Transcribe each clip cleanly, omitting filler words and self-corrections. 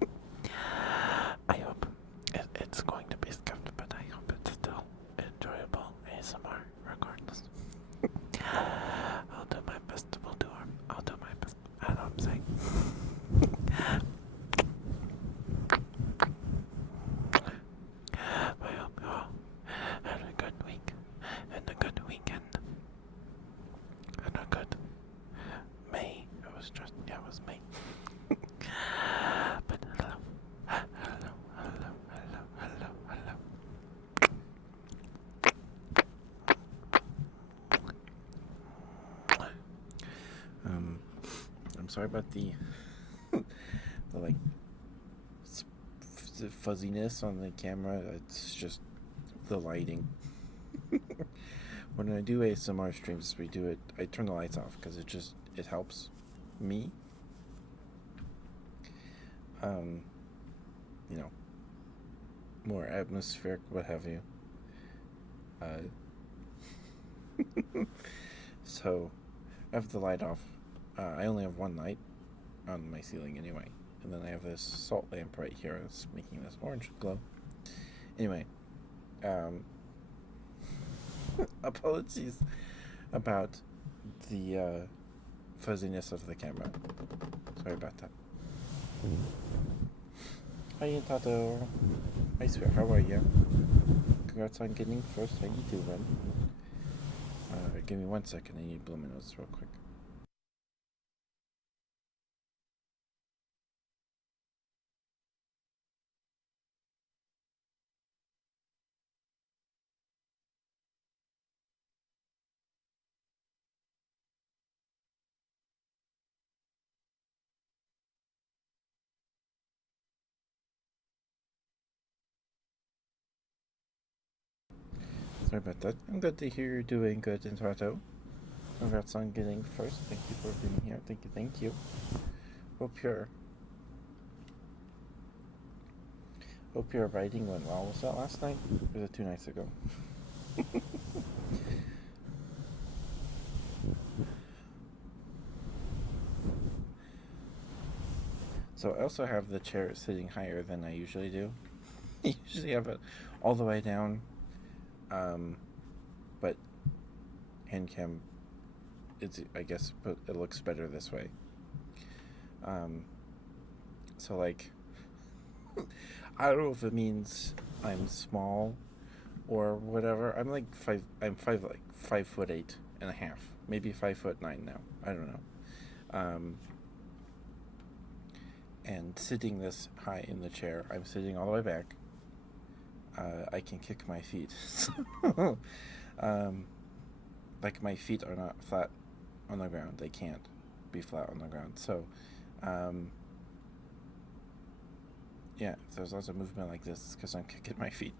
regardless. I hope it's going to be scuffed, but I hope it's still enjoyable ASMR regardless. I'll do my best. I'll do my best. I know what I'm saying. I hope you all had a good week and a good weekend and a good May. It was May. But hello. I'm sorry about the like fuzziness on the camera. It's just the lighting. When I do ASMR streams, I turn the lights off because it helps me. You know, more atmospheric, what have you. So I have the light off. I only have one light on my ceiling anyway. And then I have this salt lamp right here that's making this orange glow. Anyway, apologies about the fuzziness of the camera. Sorry about that. Hi, Tato. Hi, sweetheart. How are you? Congrats on getting first. How you doing? Give me 1 second. I need to blow my nose real quick. Sorry about that. I'm good to hear you're doing good in Toronto. Congrats on getting first. Thank you for being here. Thank you. Hope your writing went well. Was that last night? Or was it 2 nights ago? So I also have the chair sitting higher than I usually do. I usually have it all the way down. But hand cam, but it looks better this way. So like, I don't know if it means I'm small or whatever. I'm 5'8.5", maybe 5'9" now. I don't know. And sitting this high in the chair, I'm sitting all the way back. I can kick my feet. Like my feet are not flat on the ground. They can't be flat on the ground. So, yeah, there's lots of movement like this because I'm kicking my feet.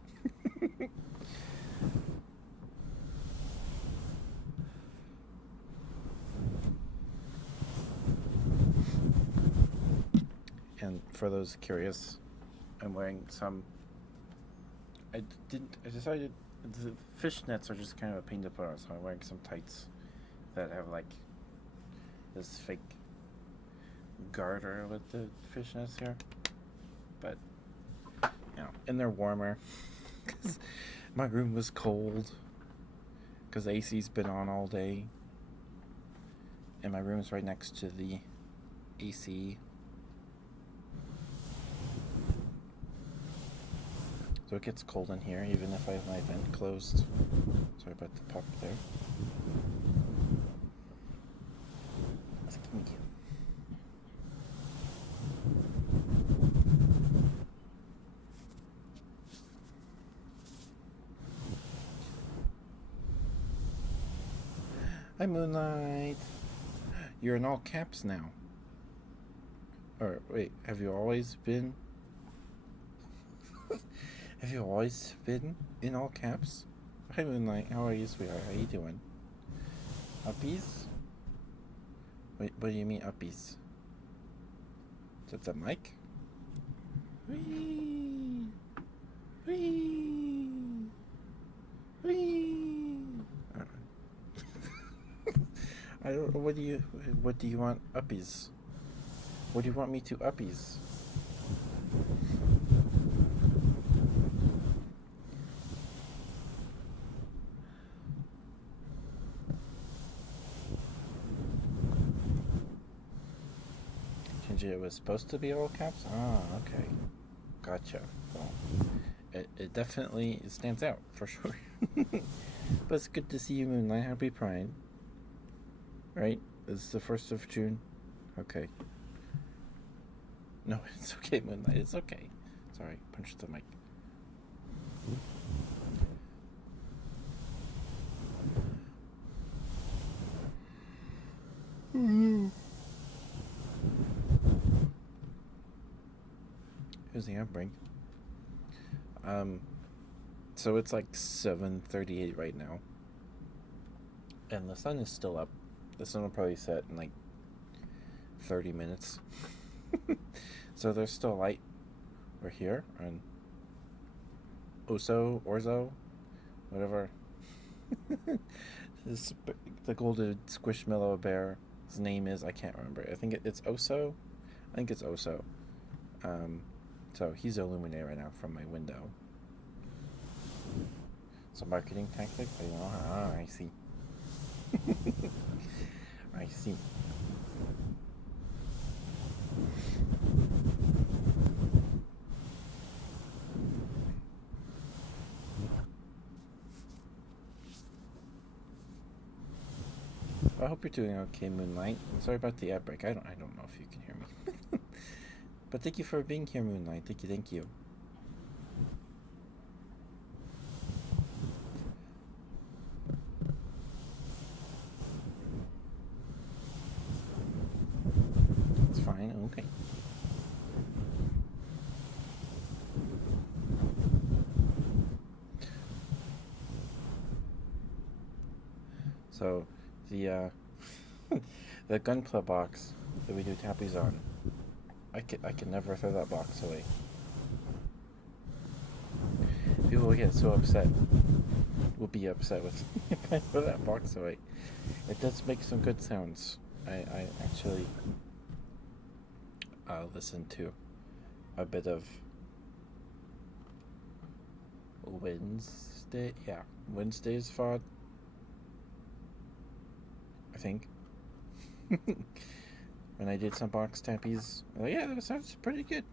And for those curious, I'm wearing some. I decided the fishnets are just kind of a pain to put on, so I'm wearing some tights that have like this fake garter with the fishnets here. But, and they're warmer because my room was cold because the AC's been on all day. And my room's right next to the AC. So it gets cold in here, even if I have my vent closed. Sorry about the pop there. Thank you. Hi, Moonlight. You're in all caps now. Or wait, have you always been? Have you always been in all caps? Hi, Moonlight. How are you, sweetheart? How you doing? Uppies? Wait, what do you mean uppies? Is that the mic? Whee! Whee! Whee! I don't know. What do you want uppies? What do you want me to uppies? It was supposed to be all caps? Ah, okay. Gotcha. Well, it definitely stands out, for sure. But it's good to see you, Moonlight. Happy Pride. Right? It's the 1st of June? Okay. No, it's okay, Moonlight. It's okay. Sorry, punched the mic. Here's the outbreak. So it's like 7:38 right now, and the sun is still up. The sun will probably set in like 30 minutes. So there's still light. We're here on Orzo, whatever. This, the golden squishmallow bear. His name is, I can't remember. I think it's Oso. I think it's Oso. So he's illuminated right now from my window. It's a marketing tactic. I see. I see. I hope you're doing okay, Moonlight. I'm sorry about the outbreak. I don't know if you can hear me. But thank you for being here, Moonlight. Thank you. It's fine, okay. So the the gunpla box that we do tappies on, I can never throw that box away. People will get so upset. Will be upset with me if I throw that box away. It does make some good sounds. I actually listen to a bit of Wednesday's VOD, I think. When I did some box tappies, like, yeah, that sounds pretty good.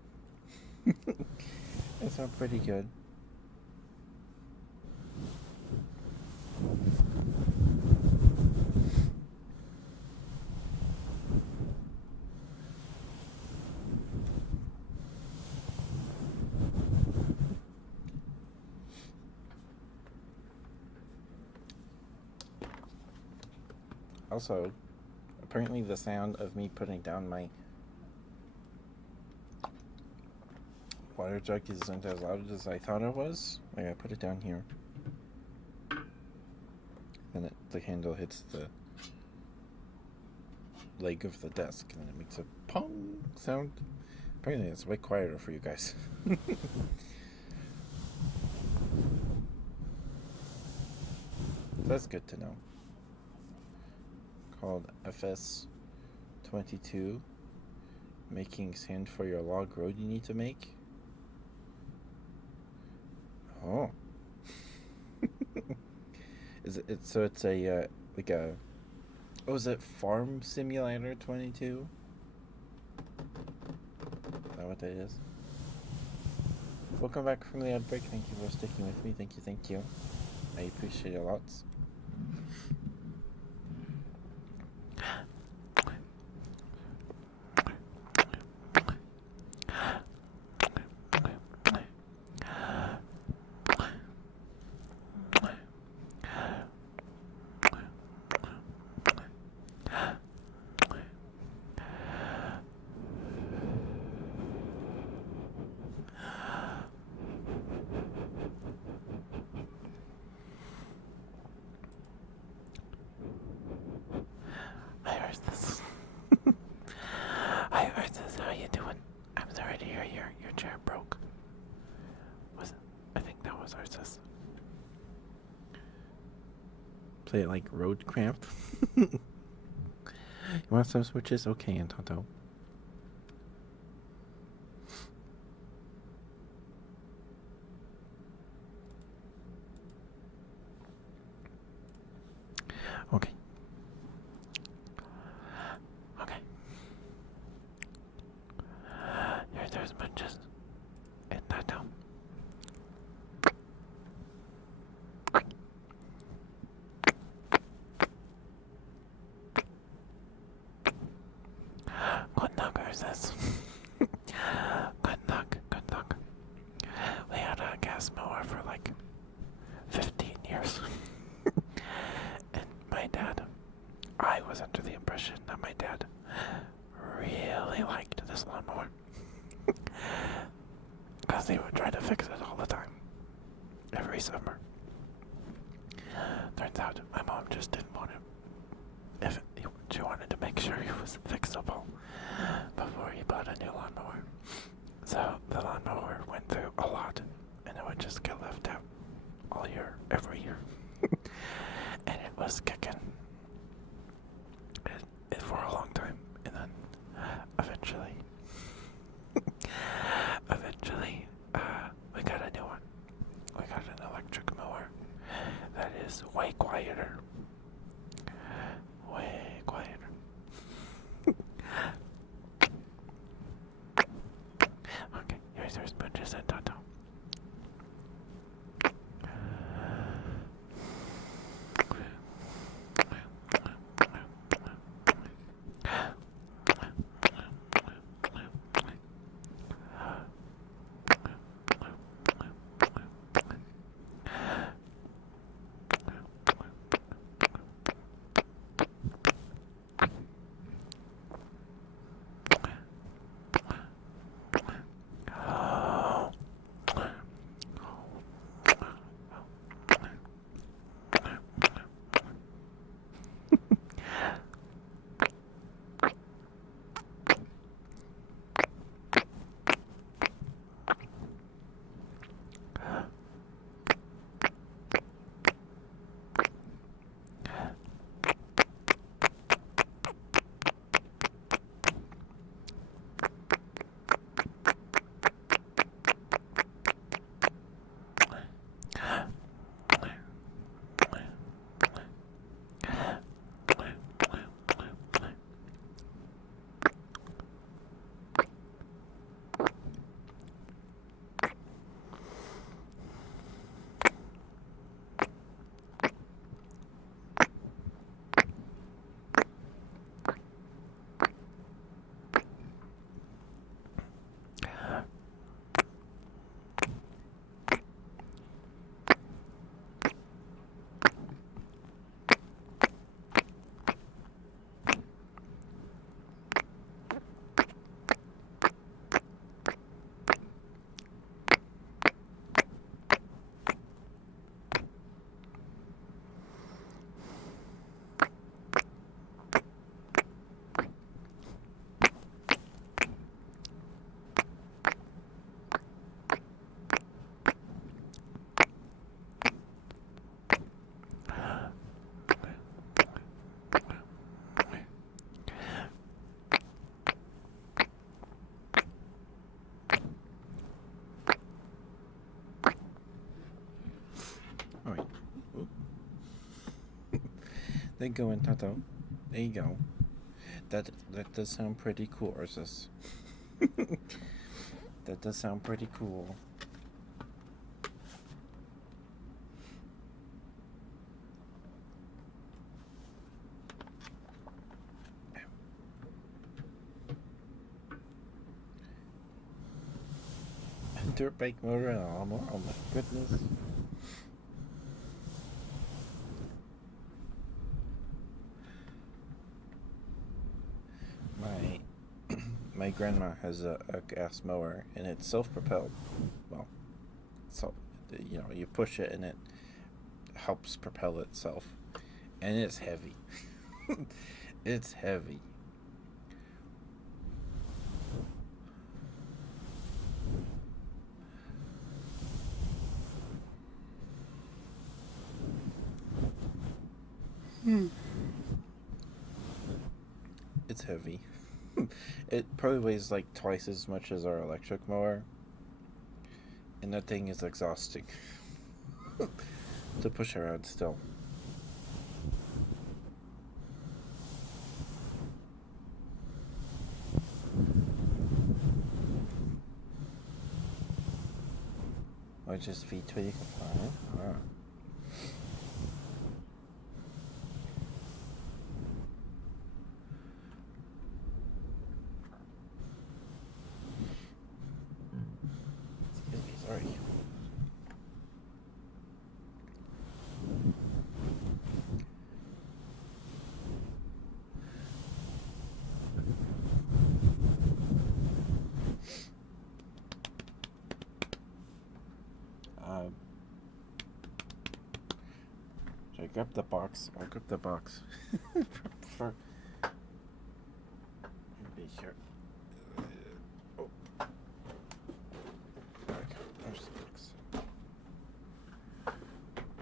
That sounds pretty good. Also, apparently the sound of me putting down my water jug isn't as loud as I thought it was. Like, I put it down here. Then the handle hits the leg of the desk, and then it makes a pong sound. Apparently it's way quieter for you guys. That's good to know. Called FS22, making sand for your log road you need to make. Oh. Is it so it's a like a is it Farm Simulator 22? Is that what that is? Welcome back from the outbreak. Thank you for sticking with me. Thank you. I appreciate it lots. Play it like Roadcraft. You want some switches? Okay, Antonto. Okay. Okay. There's bunches in that town. Good luck, says. Good luck, good luck. We had a gas mower for like 15 years. And my dad, I was under the impression that my dad really liked this lawnmower. Because he would try to fix it all the time. Every summer. Turns out my mom just didn't want him. She wanted to make sure he was fixable before he bought a new lawnmower. So the lawnmower went through a lot, and it would just get left out all year, every year. And it was kicking it for a long time, and then eventually, we got a new one. We got an electric mower that is way quieter. Way quieter. Okay, here's bunches and Toto. They go in Tato. There you go. That does sound pretty cool, Ursus. That does sound pretty cool. Dirt bike motor and a lawnmower. Oh my goodness. My grandma has a gas mower, and it's self-propelled. Well, so you push it and it helps propel itself, and it's heavy. It's heavy. It's heavy. It probably weighs like twice as much as our electric mower. And that thing is exhausting to push around still. Or just feet where you can fly. Oh. Excuse me, sorry. Should I grab the box? I'll grab the box. for be here. Oh. There we go. There's the box.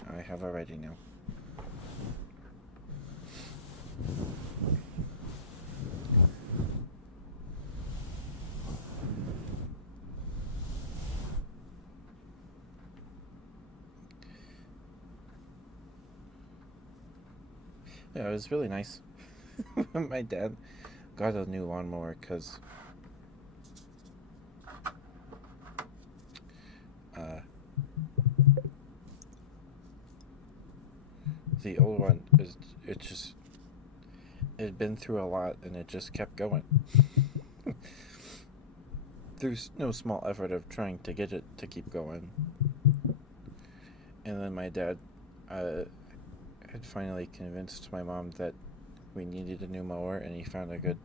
I have it ready now. Yeah, it was really nice. My dad got a new lawnmower because the old one is it had been through a lot and it just kept going. There's no small effort of trying to get it to keep going. And then my dad had finally convinced my mom that we needed a new mower, and he found a good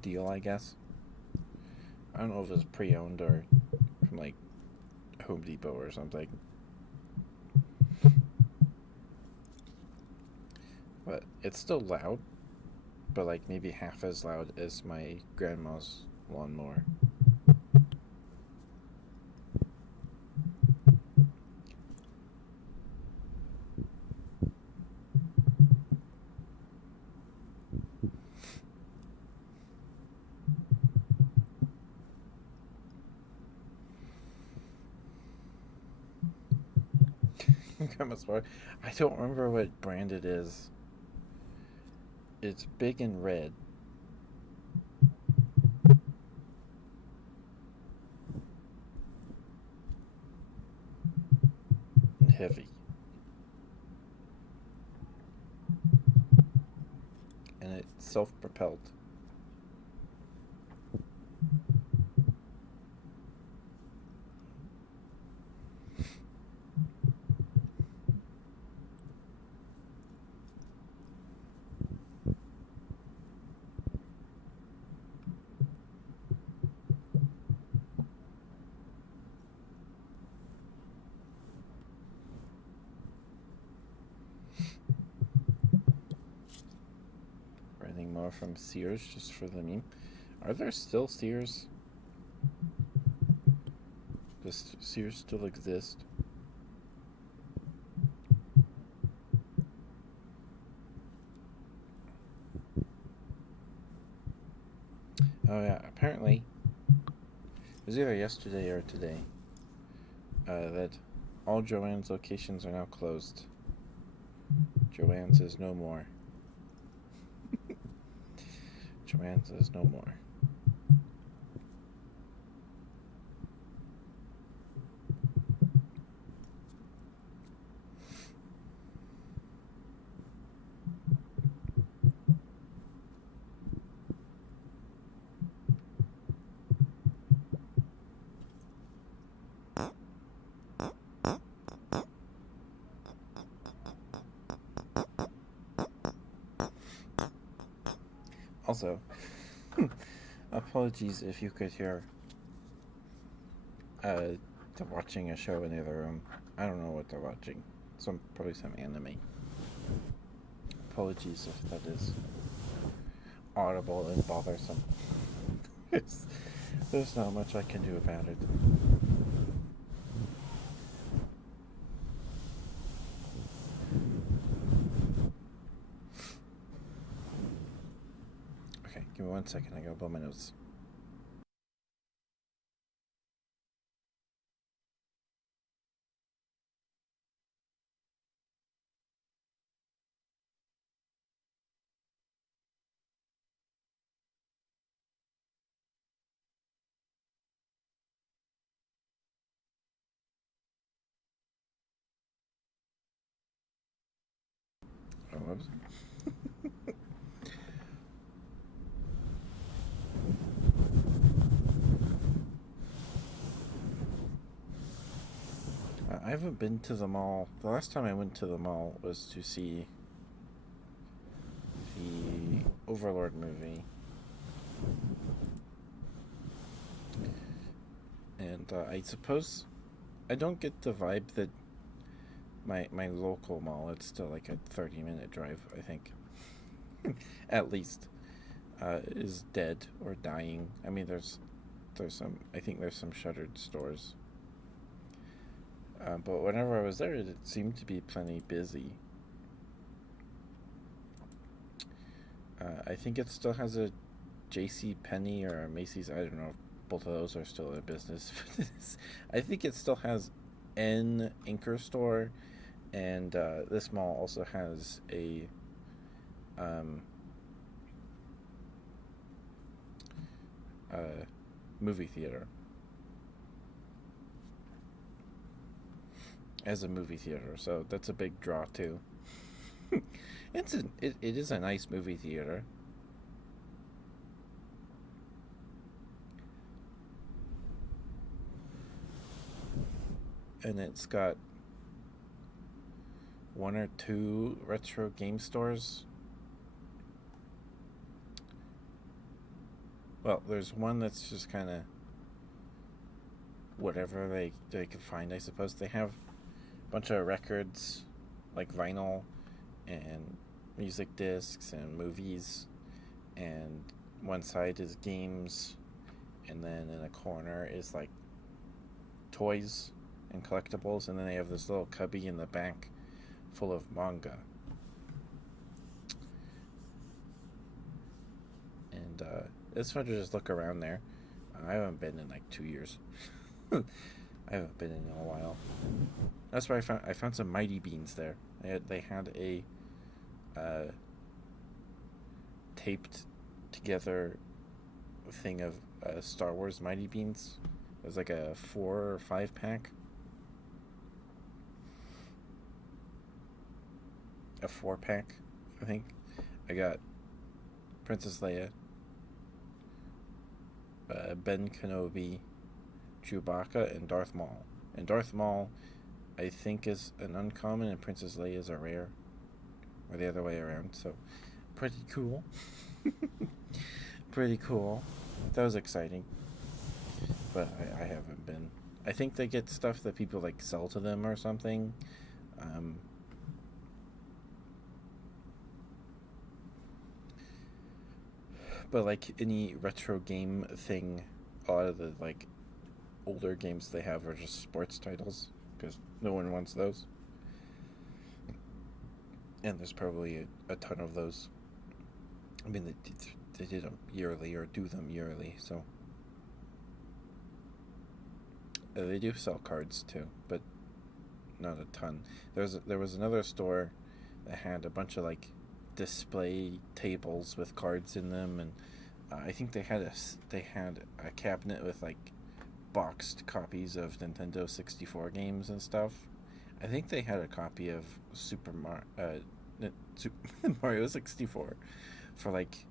deal, I guess. I don't know if it was pre-owned or from like Home Depot or something. But it's still loud, but like maybe half as loud as my grandma's lawnmower. Grandma's lawnmower. I don't remember what brand it is. It's big and red. And heavy. And it's self-propelled. Anything more from Sears just for the meme? Are there still Sears? Does Sears still exist? Oh yeah, apparently it was either yesterday or today that all Joann's locations are now closed. Joann's is no more. Joann's is no more. Also, apologies if you could hear they're watching a show in the other room. I don't know what they're watching. Probably some anime. Apologies if that is audible and bothersome. There's not much I can do about it. Okay, give me 1 second. I gotta blow my nose. Oh, whoops. I haven't been to the mall. The last time I went to the mall was to see the Overlord movie. And I suppose I don't get the vibe that my local mall, it's still like a 30-minute drive, I think, at least, is dead or dying. I mean, there's some, I think there's some shuttered stores. But whenever I was there, it seemed to be plenty busy. I think it still has a J.C. Penney or a Macy's. I don't know if both of those are still in business. I think it still has an Anchor store, and this mall also has a um, movie theater. As a movie theater, so that's a big draw too. It is a nice movie theater. And it's got one or two retro game stores. Well, there's one that's just kind of whatever they can find, I suppose. They have a bunch of records, like vinyl and music discs and movies, and one side is games, and then in a corner is like toys and collectibles, and then they have this little cubby in the back full of manga. And it's fun to just look around there. I haven't been in like 2 years. I haven't been in a while. That's where I found some Mighty Beans there. They had a taped together thing of Star Wars Mighty Beans. It was like a 4 or 5 pack. A 4-pack, I think. I got Princess Leia, Ben Kenobi, Chewbacca, and Darth Maul. And Darth Maul, I think, is an uncommon, and Princess Leia is a rare, or the other way around. So, pretty cool. Pretty cool. That was exciting. But I haven't been. I think they get stuff that people like sell to them or something. But like any retro game thing, a lot of the like older games they have are just sports titles because no one wants those. And there's probably a ton of those. I mean, they did them yearly or do them yearly, so they do sell cards too, but not a ton. There was another store that had a bunch of like display tables with cards in them, and I think they had a cabinet with like boxed copies of Nintendo 64 games and stuff. I think they had a copy of Super Mario 64 for like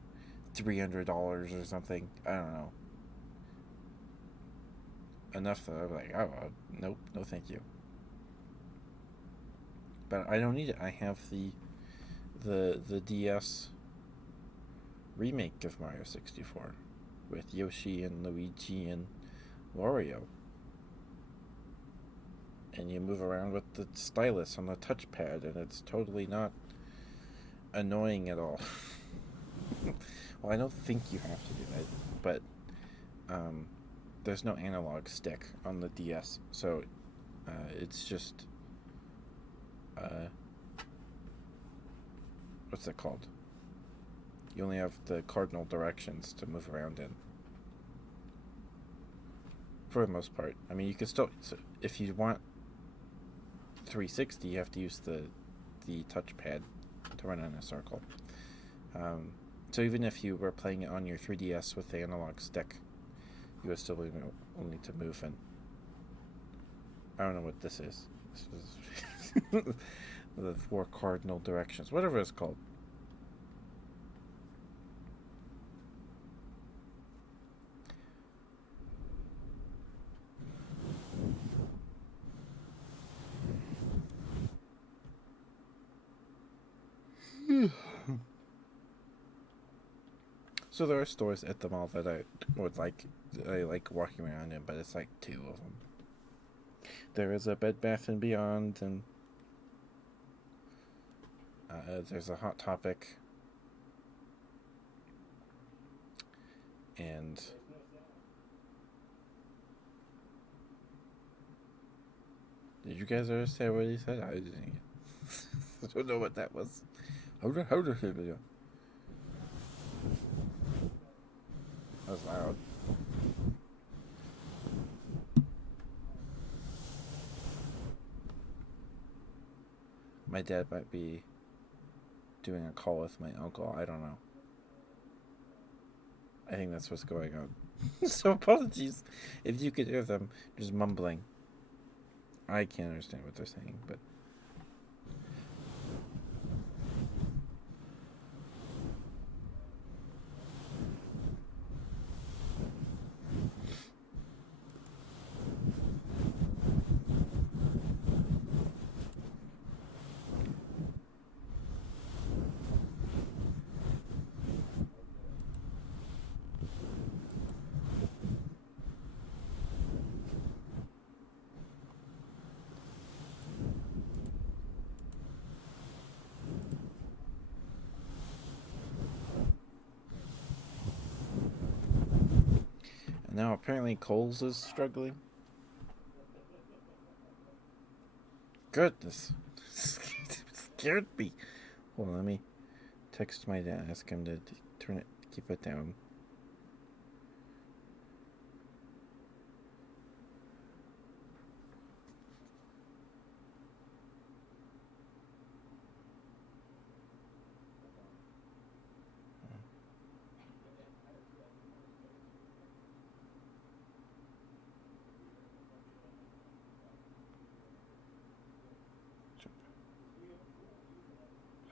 $300 or something. I don't know. Enough that I'm like, oh, nope, no thank you. But I don't need it. I have the DS remake of Mario 64 with Yoshi and Luigi and Wario. And you move around with the stylus on the touchpad, and it's totally not annoying at all. Well, I don't think you have to do that, but there's no analog stick on the DS, so it's just what's it called? You only have the cardinal directions to move around in, for the most part. I mean, you can still, so if you want 360, you have to use the touchpad to run in a circle. So even if you were playing it on your 3DS with the analog stick, you would still only need to move in. I don't know what this is. The four cardinal directions, whatever it's called. So there are stores at the mall that I like walking around in, but it's like two of them. There is a Bed Bath and Beyond, and there's a Hot Topic, and did you guys understand what he said? I didn't. I don't know what that was. How the video? That was loud. My dad might be doing a call with my uncle. I don't know. I think that's what's going on. So apologies if you could hear them just mumbling. I can't understand what they're saying, but and now apparently Coles is struggling. Goodness. It scared me. Hold on, let me text my dad, ask him to keep it down.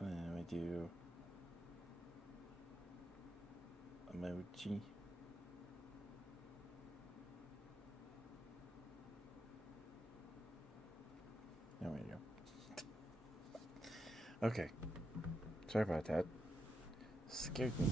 And then we do emoji. There we go. Okay. Sorry about that. Scared me.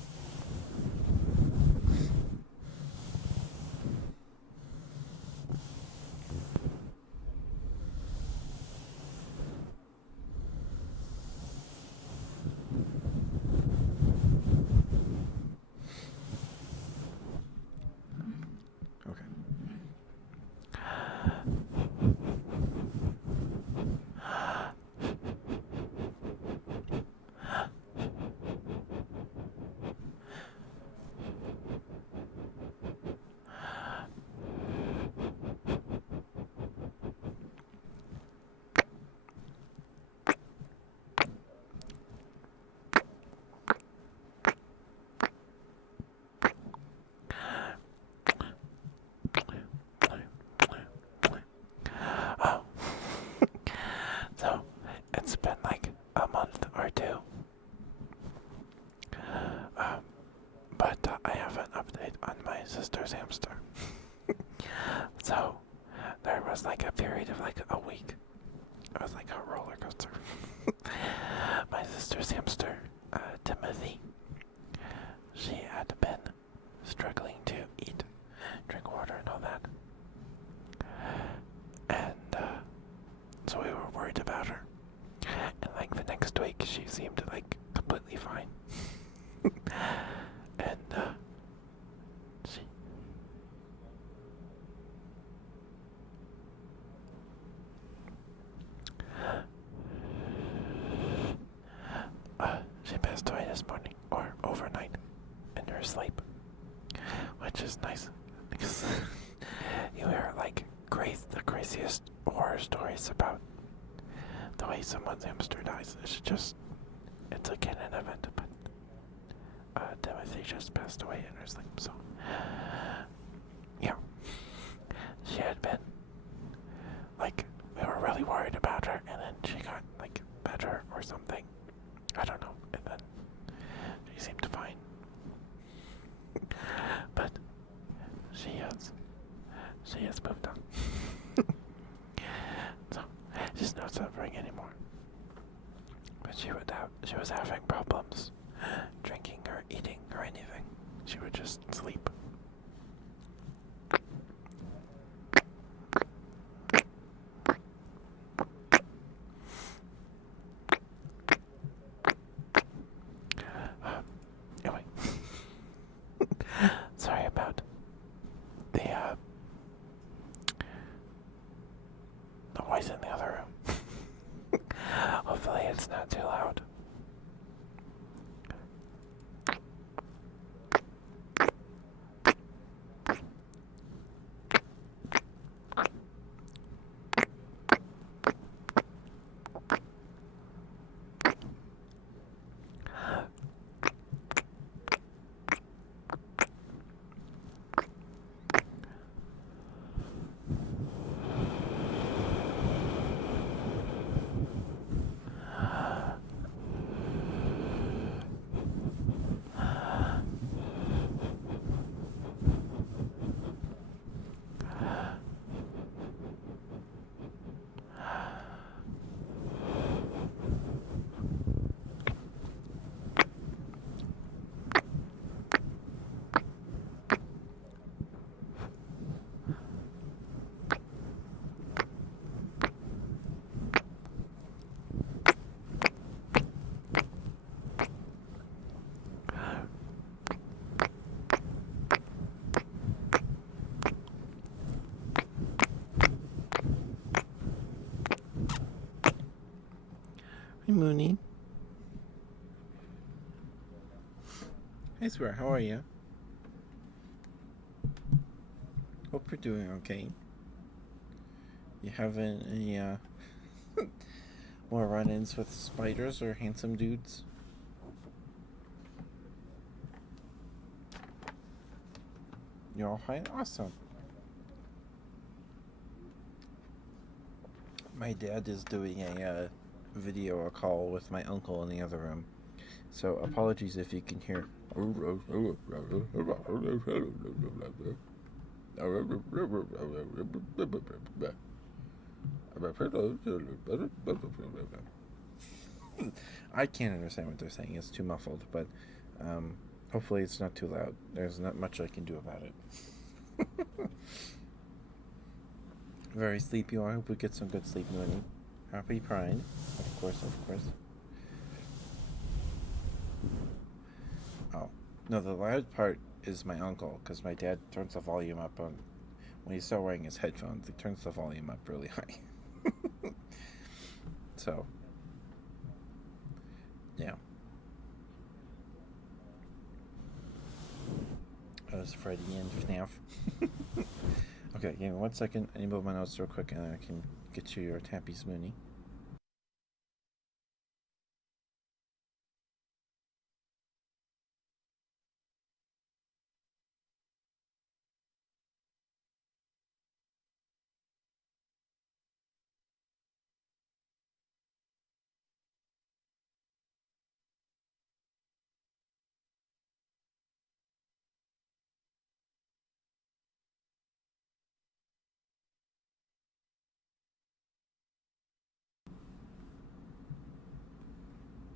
Sister's hamster. So there was like a period of like a week. It was like a roller coaster. My sister's hamster, Timothy, she had been struggling to eat, drink water, and all that. And so we were worried about her. And like the next week, she seemed like completely fine. And she passed away this morning, or overnight, in her sleep, which is nice, because you hear like the craziest horror stories about the way someone's hamster dies. It's a canon event, but Timothy just passed away in her sleep, so yeah, she had been, like, we were really worried about her, and then she got like better She has moved on. So she's not suffering anymore. But she was having problems drinking or eating or anything. She would just sleep. Anyway, sorry about the noise in the other room. Hopefully it's not too loud. Hi, Mooney. Hey, Swear, how are you? Hope you're doing okay. You having any more run-ins with spiders or handsome dudes? You're all fine? Awesome. My dad is doing a video call with my uncle in the other room. So apologies if you can hear. I can't understand what they're saying. It's too muffled, but hopefully it's not too loud. There's not much I can do about it. Very sleepy. I hope we get some good sleep, Mooney. Happy Pride. Of course, of course. Oh. No, the loud part is my uncle, because my dad turns the volume up on... When he's still wearing his headphones, he turns the volume up really high. So... Yeah. That was Freddy and FNAF. Okay, give me 1 second. I need to move my notes real quick and I can get you your tappies, Mooney.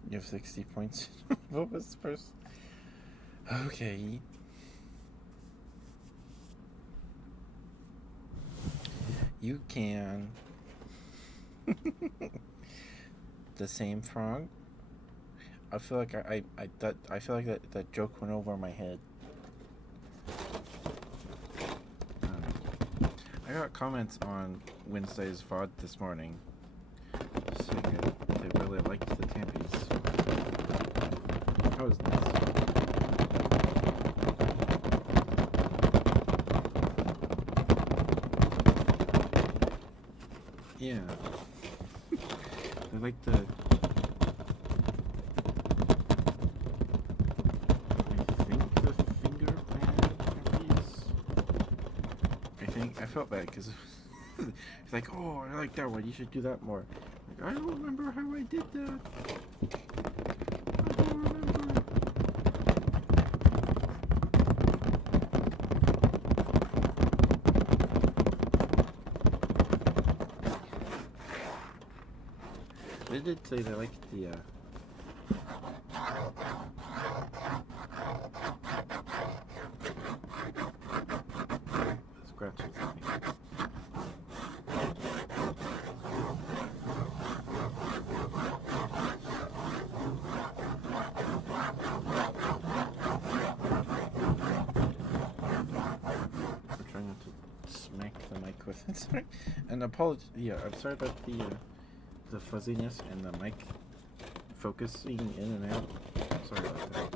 You have 60 points. What was the first? Okay. You can... The same frog? I feel like I feel like that joke went over my head. I got comments on Wednesday's VOD this morning saying that they really liked the tappies. That was nice. Yeah. They like the... I think the finger plant tappies. I felt bad because it's like, oh, I like that one. You should do that more. Like, I don't remember how I did that. I don't remember. They did say they liked the scratches, I think. I'm trying not to smack the mic with it. Sorry. And apologies. Yeah, I'm sorry about the fuzziness and the mic focusing in and out. Sorry about that.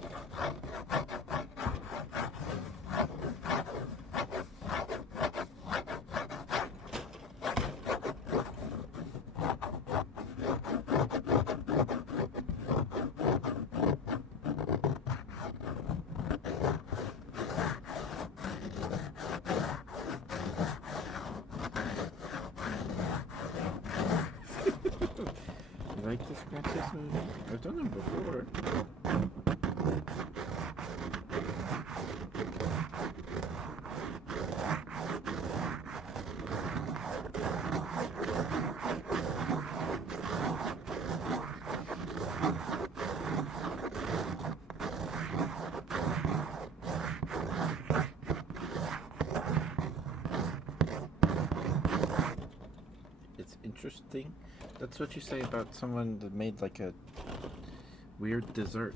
You like the scratches movie? I've done them before. It's interesting. That's what you say about someone that made like a weird dessert.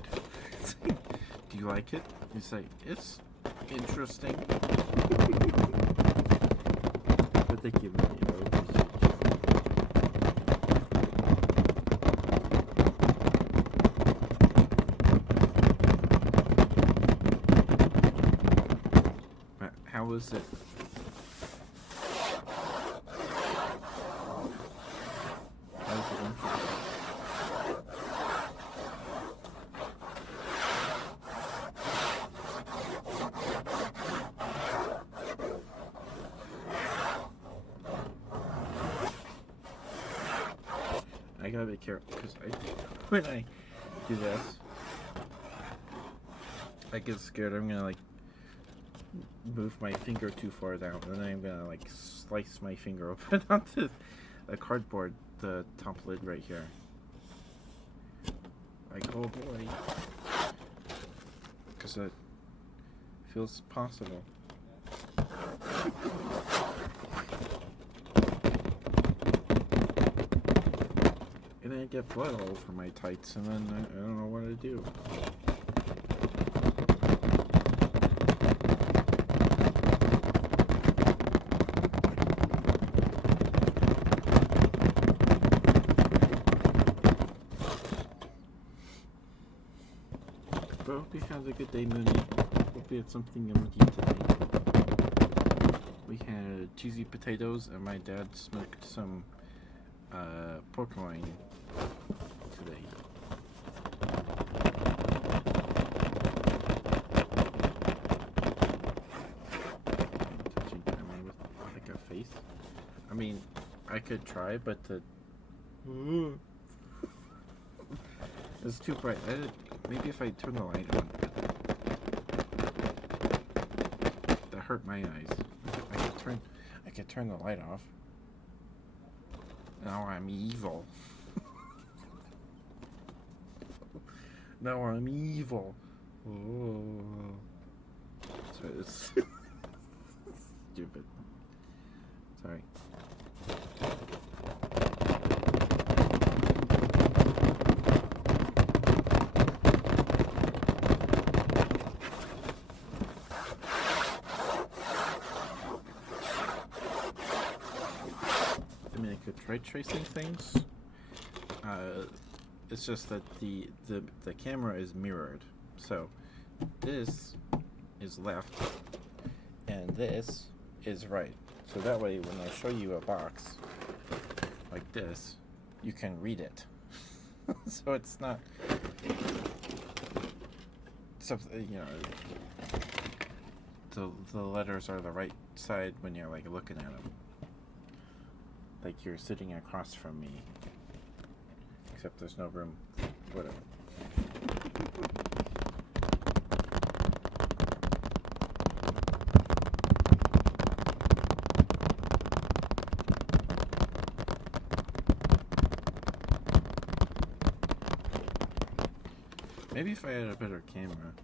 Do you like it? You say, it's interesting. But they give me, how was it? I gotta be careful because when I do this, I get scared. I'm gonna like move my finger too far down, and then I'm gonna like slice my finger open onto the cardboard, the top lid right here. Like, oh boy, because it feels possible. And I get blood all over my tights, and then I don't know what to do. But I hope you had a good day, Mooney. Hope you had something yummy today. We had cheesy potatoes, and my dad smoked some pork loin today. Touching camera with like a face. I mean, I could try, but it's too bright. Maybe if I turn the light on. That hurt my eyes. I could turn the light off. Now I'm evil. Now I'm evil. Oh. So it's stupid. Sorry. I mean, I could try tracing things. It's just that the camera is mirrored. So this is left and this is right. So that way when I show you a box like this, you can read it. So it's not something, you know, the letters are the right side when you're like looking at them. Like you're sitting across from me. Except there's no room. Whatever. Maybe if I had a better camera.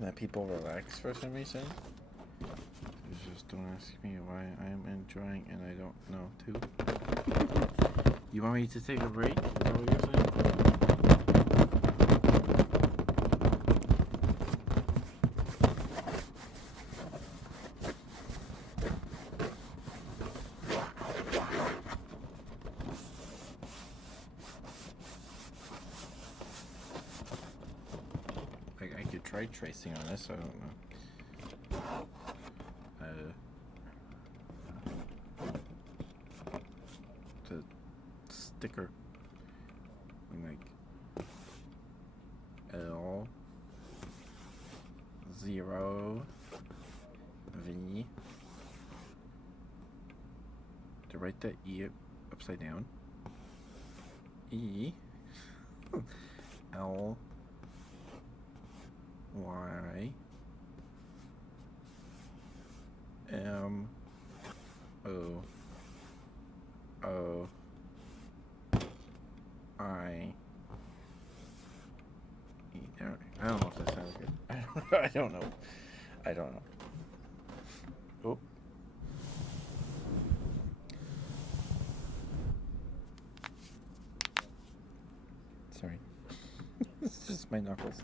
That people relax for some reason. Just don't ask me why I am enjoying and I don't know too. You want me to take a break? Is that what you're saying? I could try tracing on this, I don't know. The sticker. Like L 0 V. To write that E upside down. E L Y M O O I E. I don't know if that sounds good. I don't know. I don't know. Oh. Sorry. It's just my knuckles.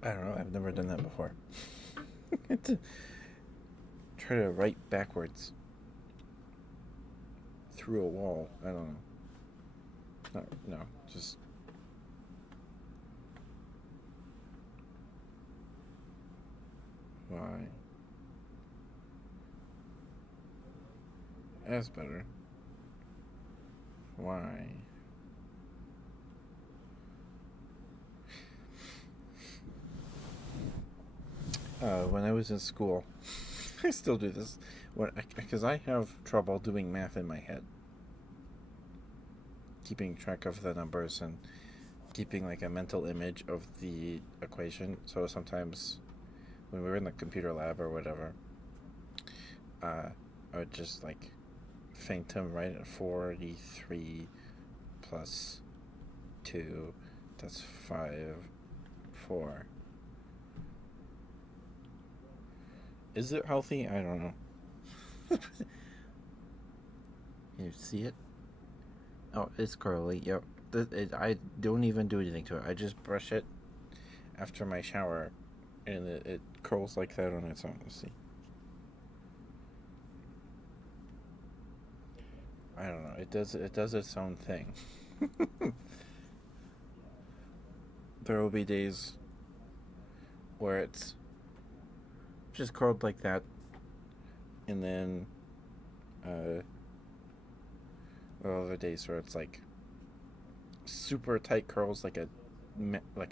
I don't know, I've never done that before. Try to write backwards through a wall. I don't know. No, just why? That's better. Why? When I was in school, I still do this, because I have trouble doing math in my head, keeping track of the numbers and keeping like a mental image of the equation. So sometimes when we were in the computer lab or whatever, I would just like phantom write at 43 plus 2, that's 5, 4. Is it healthy? I don't know. You see it? Oh, it's curly. Yep. I don't even do anything to it. I just brush it after my shower, and it curls like that on its own. Let's see. I don't know. It does its own thing. There will be days where it's just curled like that, and then other days where it's like super tight curls, like a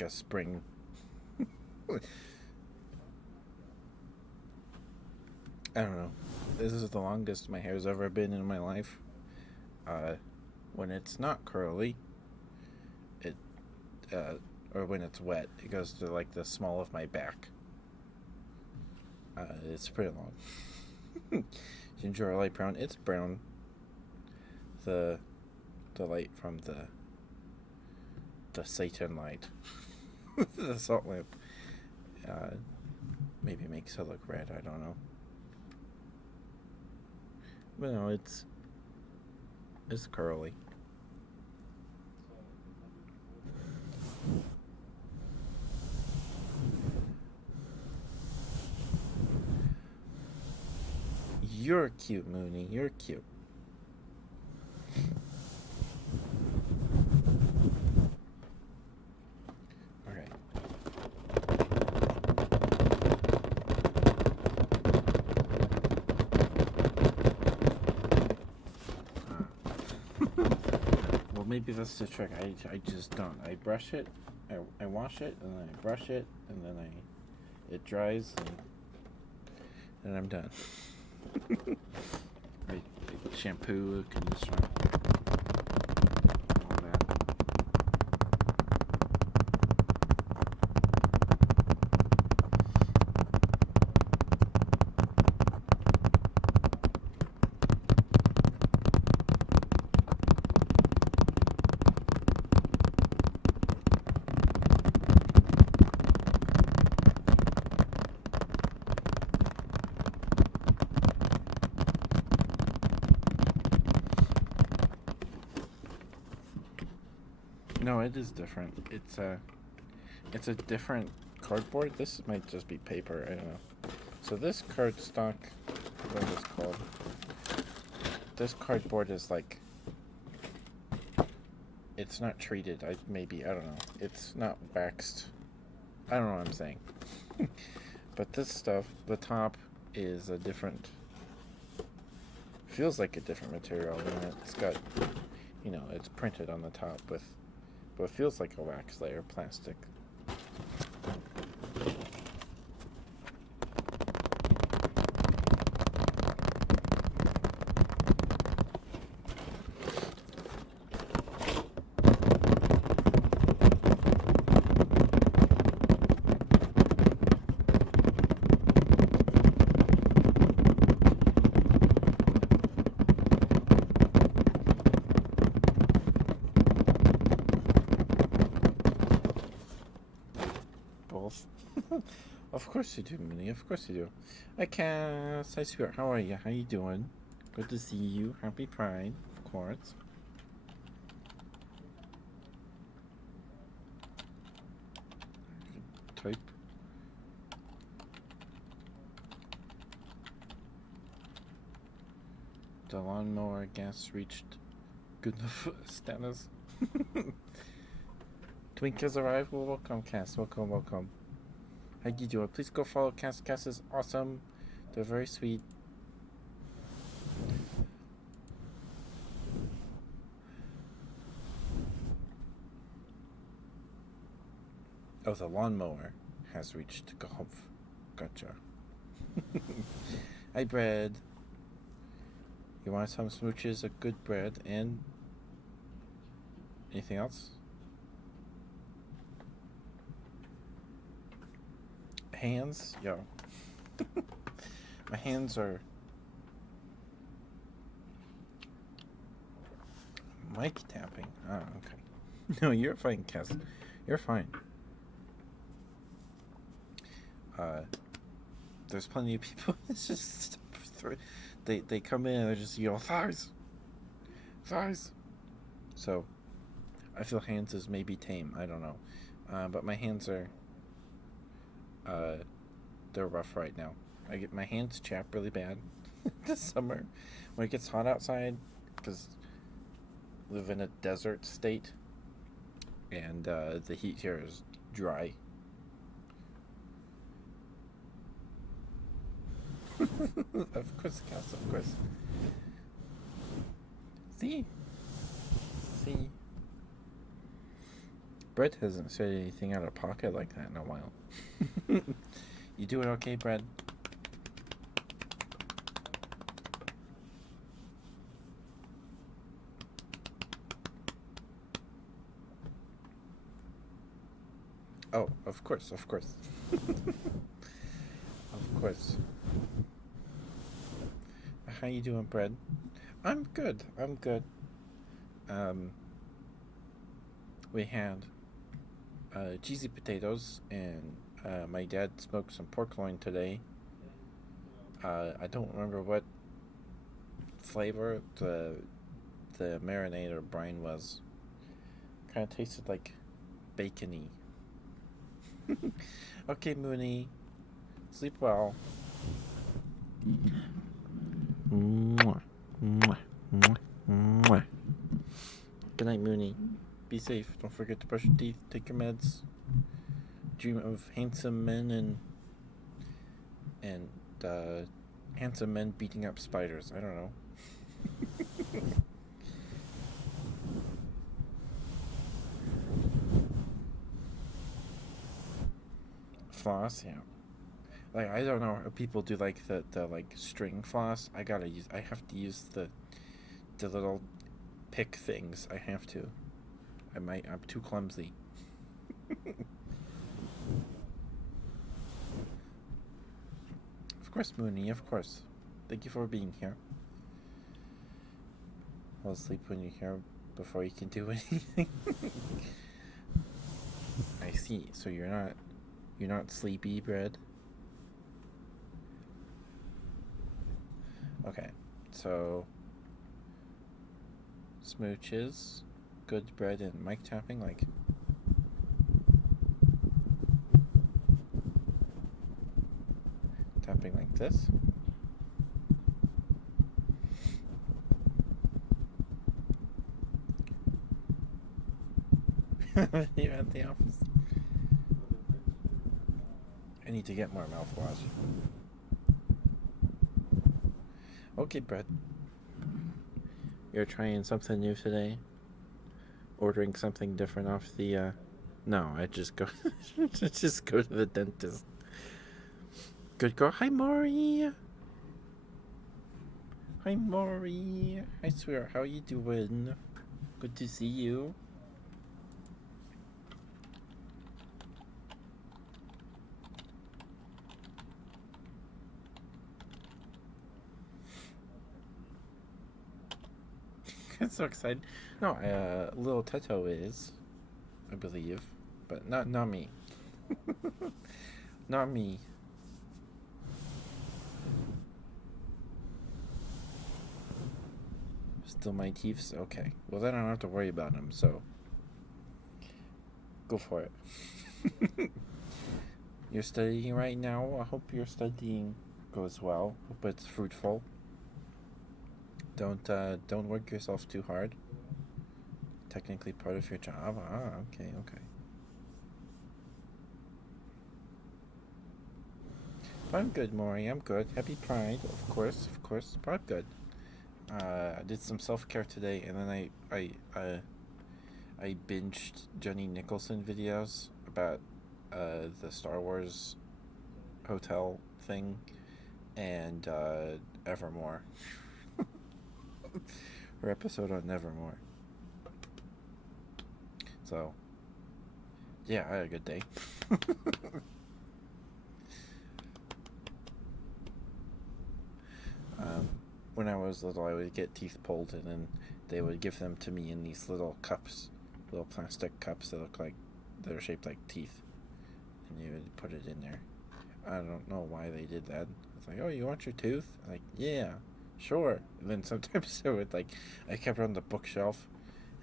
spring. I don't know. This is the longest my hair's ever been in my life. When it's not curly, it or when it's wet, it goes to like the small of my back. It's pretty long. Ginger or light brown? It's brown. The light from the Satan light, the salt lamp, maybe makes it look red. I don't know. But no, it's curly. You're cute, Mooney. You're cute. Okay. Well, maybe that's the trick. I just don't. I brush it, I wash it, and then I brush it, and then it dries, and I'm done. I shampoo, conditioner, all that. No, it is different. It's a different cardboard. This might just be paper. I don't know. So this cardstock, what is this called? This cardboard is like, it's not treated. I don't know. It's not waxed. I don't know what I'm saying. But this stuff, the top is a different. Feels like a different material, and it's got, it's printed on the top with. But it feels like a wax layer, plastic. Of course you do, Minnie. Of course you do. Hi, Cass. Hi, sweetheart. How are you? How you doing? Good to see you. Happy Pride, of course. Type. The lawnmower gas reached good enough status. Twink has arrived. Well, welcome, Cass. Welcome, welcome. How you doing? Please go follow Cass. Cass is awesome. They're very sweet. Oh, the lawnmower has reached golf. Gotcha. Hi, bread. You want some smooches, a good bread, and anything else? Hands? Yo. My hands are mic tapping. Oh, okay. No, you're fine, Cass. You're fine. There's plenty of people. It's just they come in and they're just thighs. So I feel hands is maybe tame. I don't know, but my hands are they're rough right now. I get my hands chap really bad this summer when it gets hot outside because I live in a desert state and the heat here is dry. Of course, Cass, of course. See? Brett hasn't said anything out of pocket like that in a while. You doing okay, Brett? Oh, of course, of course. Of course. How you doing, Brad? I'm good. I'm good. Um, we had cheesy potatoes, and my dad smoked some pork loin today. I don't remember what flavor the marinade or brine was. Kind of tasted like bacony. Okay, Mooney. Sleep well. Mwah, mwah, mwah, mwah. Good night, Mooney. Be safe. Don't forget to brush your teeth. Take your meds. Dream of handsome men and handsome men beating up spiders. I don't know. Floss, yeah. Like, I don't know if people do like the like string floss. I have to use the little pick things. I have to. I'm too clumsy. Of course, Mooney, of course. Thank you for being here. I'll sleep when you're here before you can do anything. I see. So you're not sleepy, Brad? Okay. So smooches, good bread, and mic tapping, like tapping like this. You're at the office. I need to get more mouthwash. Okay, Brett. You're trying something new today? Ordering something different off the, No, I just go... just go to the dentist. Good girl. Hi, Maury. Hi, Maury. Hi, sweetheart. How you doing? Good to see you. I'm so excited. No, little Teto is, I believe, but not me. Not me. Still my teeths? Okay. Well, then I don't have to worry about them, so go for it. You're studying right now? I hope your studying goes well. Hope it's fruitful. Don't work yourself too hard. Technically part of your job. Okay. But I'm good, Maury. I'm good. Happy Pride, of course. But I'm good. I did some self-care today, and then I binged Jenny Nicholson videos about the Star Wars hotel thing and Evermore. Her episode on Nevermore. So, yeah, I had a good day. When I was little, I would get teeth pulled, and then they would give them to me in these little cups, little plastic cups that look like they're shaped like teeth, and you would put it in there. I don't know why they did that. It's like, oh, you want your tooth? I'm like, yeah, sure. And then sometimes I kept it on the bookshelf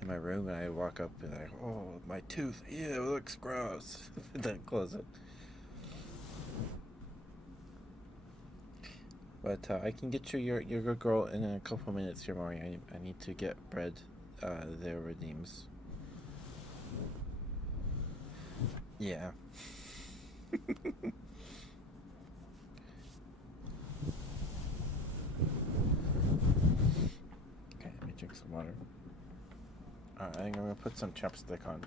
in my room, and I walk up and like, oh, my tooth, ew, it looks gross. Then close it. But I can get you your good girl in a couple minutes here, Maury. I need to get bread their redeems. Yeah. Okay, let me drink some water. I think I'm gonna put some chapstick on.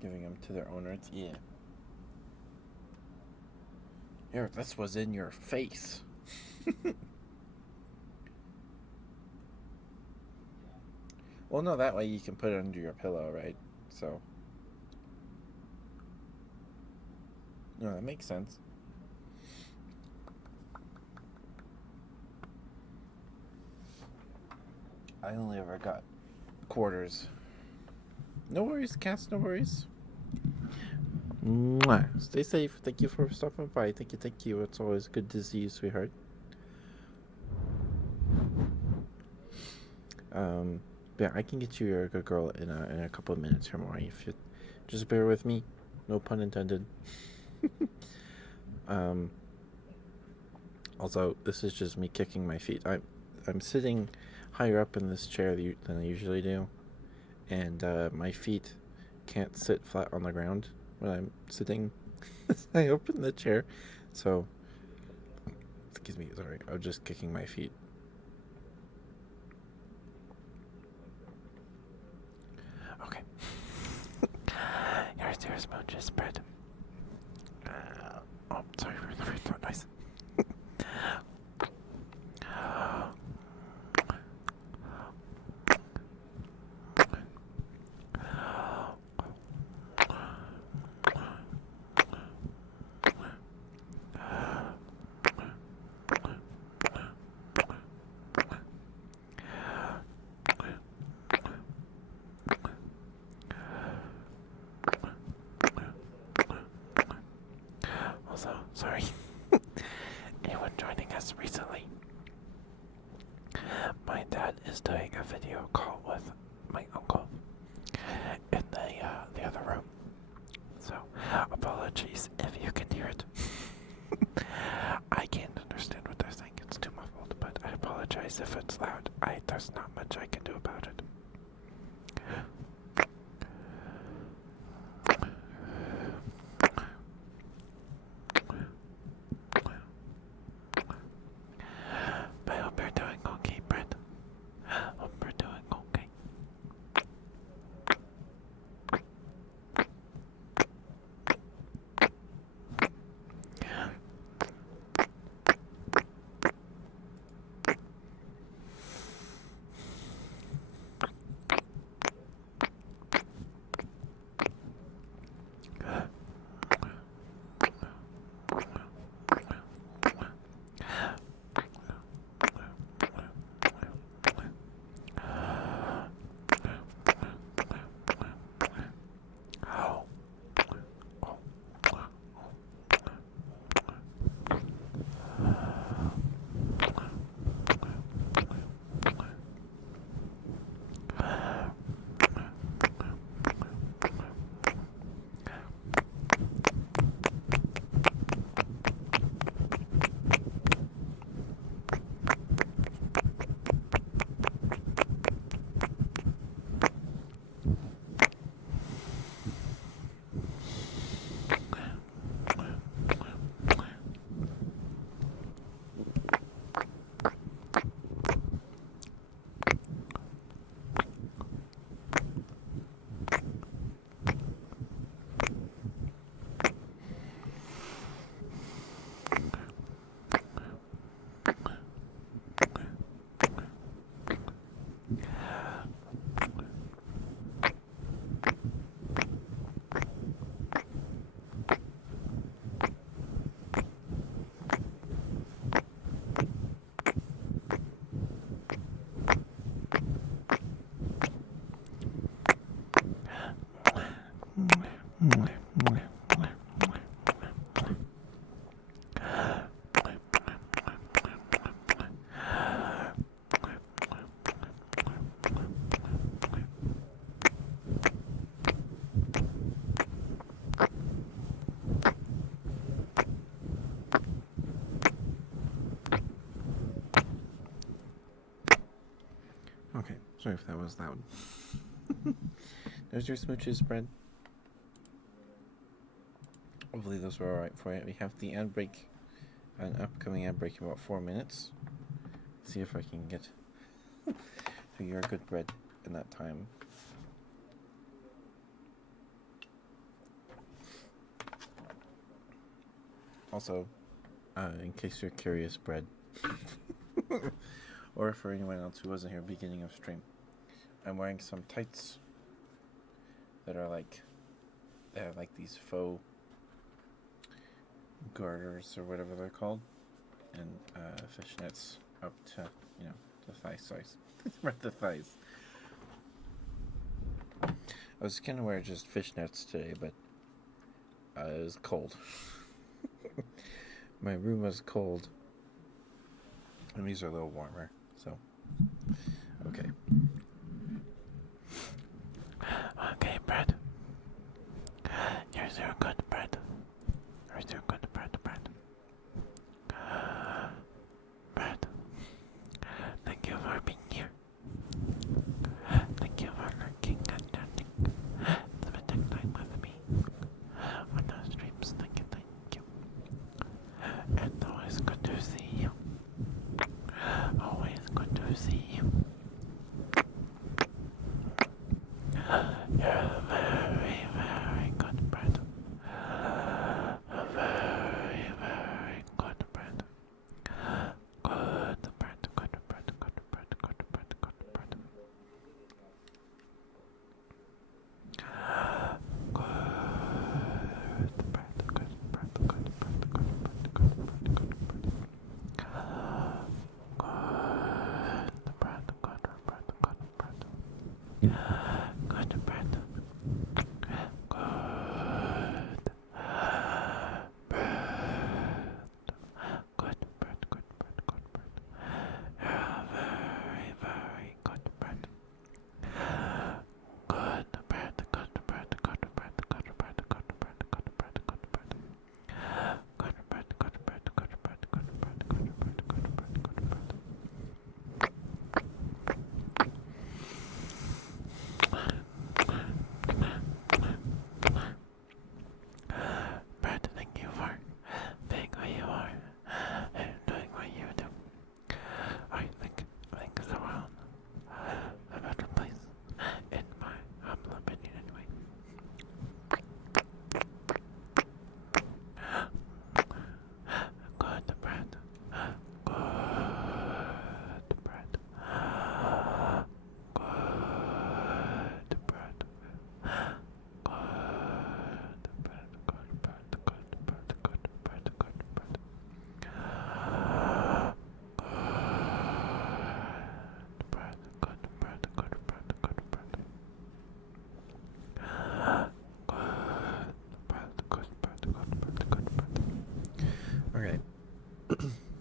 Giving them to their owners, yeah. Here, this was in your face. Well, no, that way you can put it under your pillow, right? So, no, that makes sense. I only ever got quarters. No worries, cats, no worries. Mwah. Stay safe. Thank you for stopping by. Thank you. It's always good to see you, sweetheart. Yeah, I can get you your good girl in a couple of minutes or more. If you just bear with me, no pun intended. Also, this is just me kicking my feet. I'm sitting higher up in this chair than I usually do, and my feet can't sit flat on the ground when I'm sitting. I open the chair, so excuse me. Sorry, I'm just kicking my feet. Okay. Here's your smooches spread. Oh, sorry for the throat noise. Also, sorry, anyone joining us recently, my dad is doing a video call with my uncle in the other room. So, apologies if you can hear it. I can't understand what they're saying. It's too muffled, but I apologize if it's loud. There's not much I can do about it. I hope you're doing okay, Brett. Hope you're doing okay. Okay, sorry if that was loud. There's your smooches spread. Hopefully those were alright for you. We have the ad break, an upcoming ad break in about 4 minutes. See if I can get to your good bread in that time. Also, In case you're curious, bread. Or for anyone else who wasn't here beginning of stream. I'm wearing some tights that are like, they have like these faux garters or whatever they're called, and fishnets up to, the thigh size. Right, the thighs. I was gonna wear just fishnets today, but it was cold. My room was cold, and these are a little warmer, so okay. Okay, bread. Here's your good bread. Here's your good bread. Bread. Thank you for being here. Thank you for lurking and chatting. Spending time with me on the streams. Thank you. And always good to see you. Always good to see you. You're a very, very good bread. A very, very good bread. Good bread.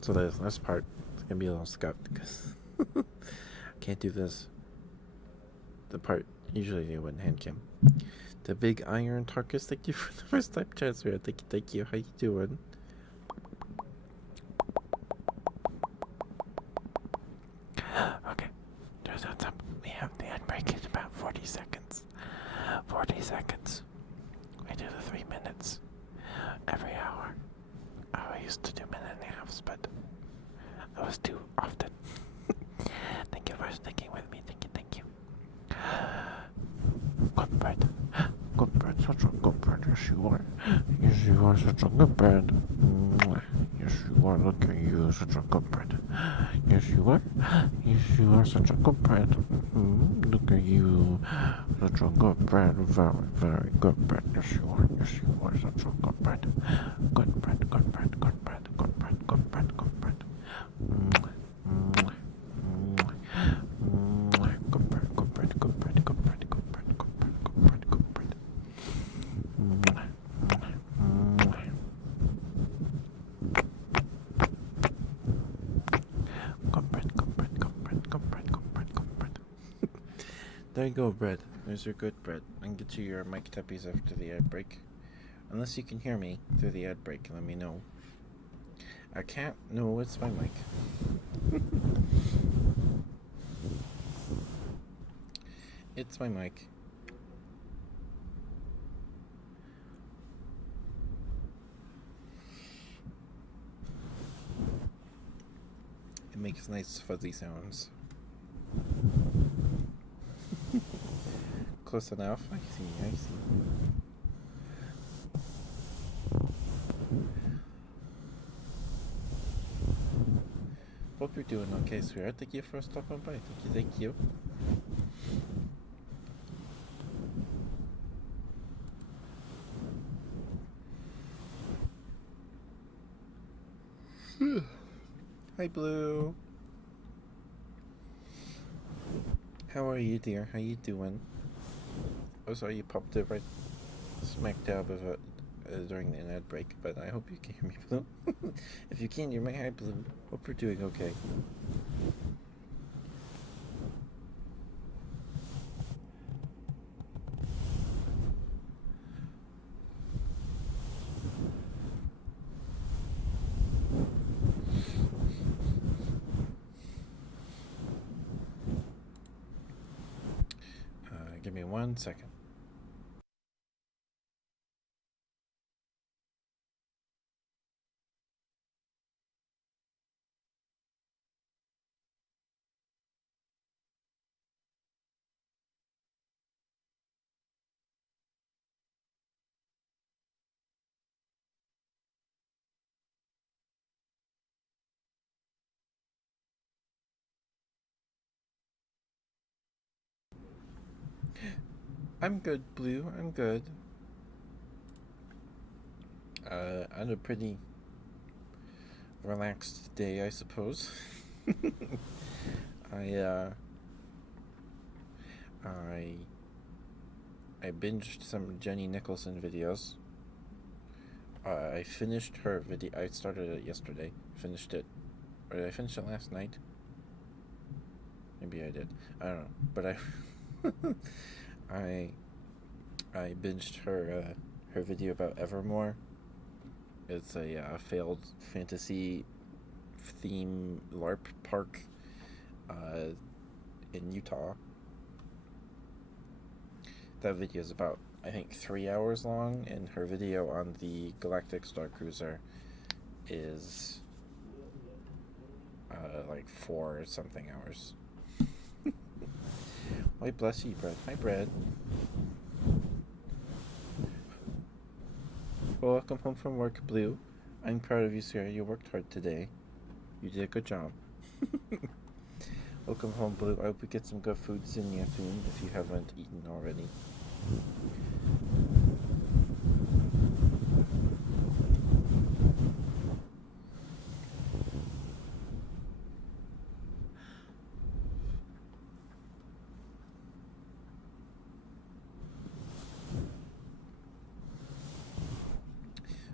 So this part is gonna be a little scuffed because I can't do this. The part usually do in hand cam. The big iron Tarkus, thank you for the first time transfer. Thank you. How you doing? Okay, there's what's up. We have the ad break in about 40 seconds. 40 seconds. We do the 3 minutes every hour. I used to do minute and a half, but that was too often. Thank you for sticking with me. Thank you. Good bread. Good bread. Such a good bread. Yes, you are. Yes, you are such a good bread. Yes, you are. Look at you. Such a good bread. Yes, you are. Yes, you are such a good bread. Look at you. Such a good bread. Very, very good bread. Yes, you are. Yes, you are such a good bread. Good bread. Good bread. Good bread. Good bread. Good bread. Good bread. Good bread. Good bread. Good bread. Good bread. Good bread. Good bread. Good bread. Good bread. There you go, bread. There's your good bread. I can get you your mic tappies after the ad break. Unless you can hear me through the ad break, let me know. I can't. No, it's my mic. It's my mic. It makes nice fuzzy sounds. Close enough. I see. hope you're doing okay, sweetheart. Thank you for stopping by. Thank you. Hi, Blue. How are you, dear? How you doing? Oh, sorry, you popped it right smack dab of it during the ad break, but I hope you can hear me, Blue. If you can, you're my hi, Blue. Hope you're doing okay. Give me 1 second. I'm good, Blue. I'm good. I had a pretty relaxed day, I suppose. I I I binged some Jenny Nicholson videos. I finished her video. I started it yesterday. Finished it, or did I finish it last night? Maybe I did. I don't know. But I binged her video about Evermore. It's a failed fantasy theme LARP park in Utah. That video is about, I think, 3 hours long, and her video on the Galactic Star Cruiser is like 4 or something hours. Why, bless you, Brad. Hi, Brad. Well, welcome home from work, Blue. I'm proud of you, sir. You worked hard today. You did a good job. Welcome home, Blue. I hope we get some good foods in the afternoon if you haven't eaten already.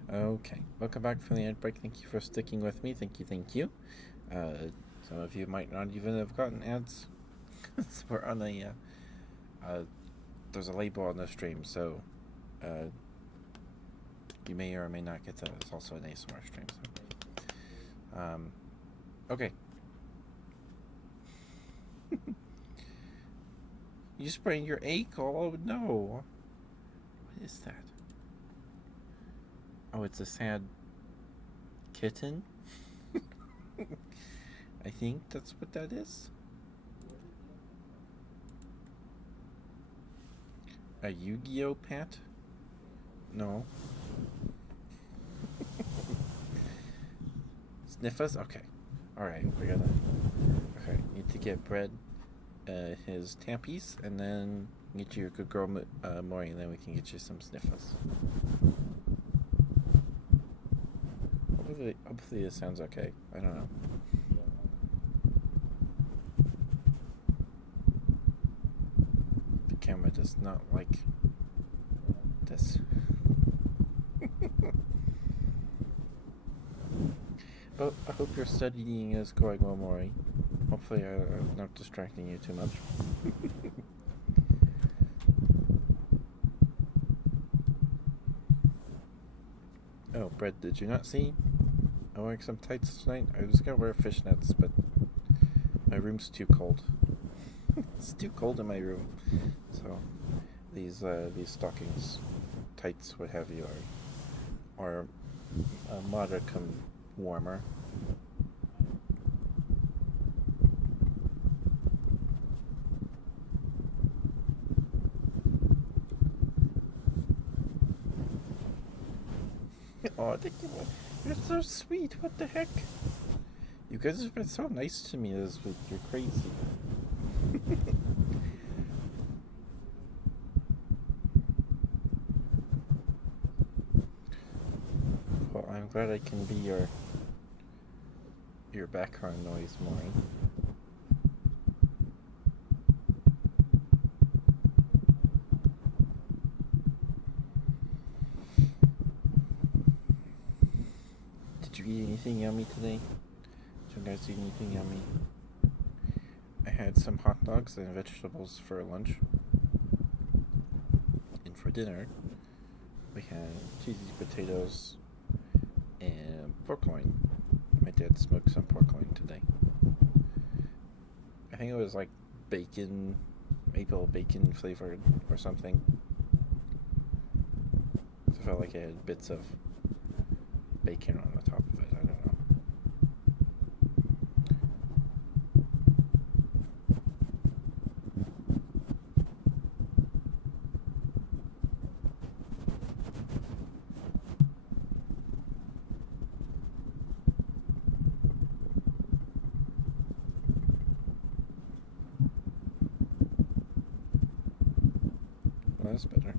Okay, welcome back from the ad break. Thank you for sticking with me. Thank you. Some of you might not even have gotten ads. We're on there's a label on the stream, so you may or may not get that. It's also an ASMR stream. So. Okay. You sprained your ankle? Oh no. What is that? Oh, it's a sad kitten? I think that's what that is. A Yu-Gi-Oh pet? No. Sniff us? Okay. Alright, we gotta... Okay, need to get Bread his tappies, and then get you a good girl Maury, and then we can get you some sniffers. Hopefully this sounds okay. I don't know. The camera does not like this. But I hope your studying is going well, Maury. Hopefully I'm not distracting you too much. Oh, Brett, did you not see? I'm wearing some tights tonight. I was gonna wear fishnets, but my room's too cold. It's too cold in my room. So these stockings, tights, what have you, are a modicum warmer. Oh, thank you. You're so sweet. What the heck? You guys have been so nice to me this week. You're crazy. Well, I'm glad I can be your background noise, Maury. Did you eat anything yummy today? Did you guys eat anything yummy? I had some hot dogs and vegetables for lunch. And for dinner, we had cheesy potatoes and pork loin. My dad smoked some pork loin today. I think it was like bacon, maple bacon flavored or something. I felt like it had bits of bacon on the top of it. I don't know. Well, that's better.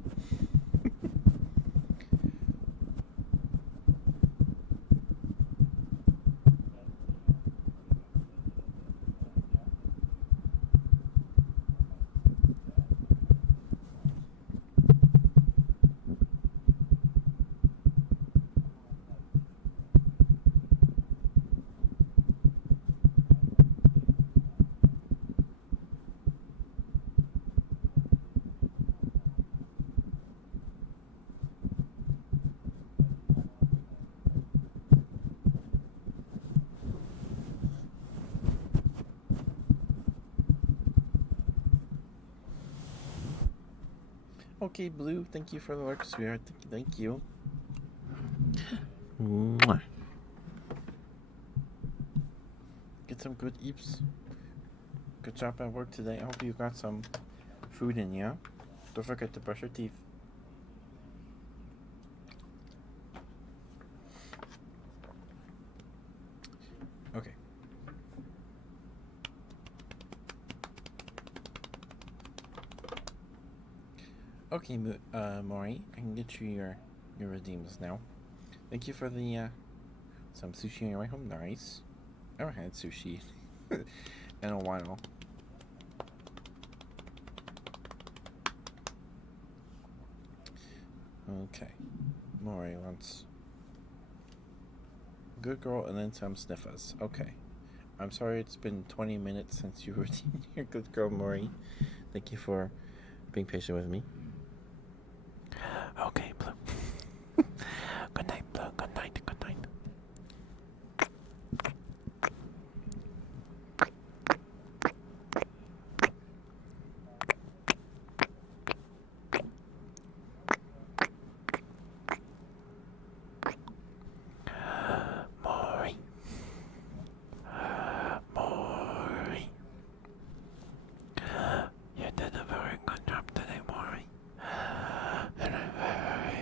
Okay, Blue, thank you for the lurk, sweetheart. Thank you. Mwah. Get some good eats. Good job at work today. I hope you got some food in you. Don't forget to brush your teeth. Okay. Okay, Maury, I can get you your redeems now. Thank you for the some sushi on your way home. Nice. I haven't had sushi in a while. Okay. Maury wants good girl and then some sniffers. Okay. I'm sorry it's been 20 minutes since you redeemed your good girl, Maury. Thank you for being patient with me. Okay, Blue. Good night, Blue. Good night. Good night. Maury. Maury. You did a very good job today, Maury. And I'm very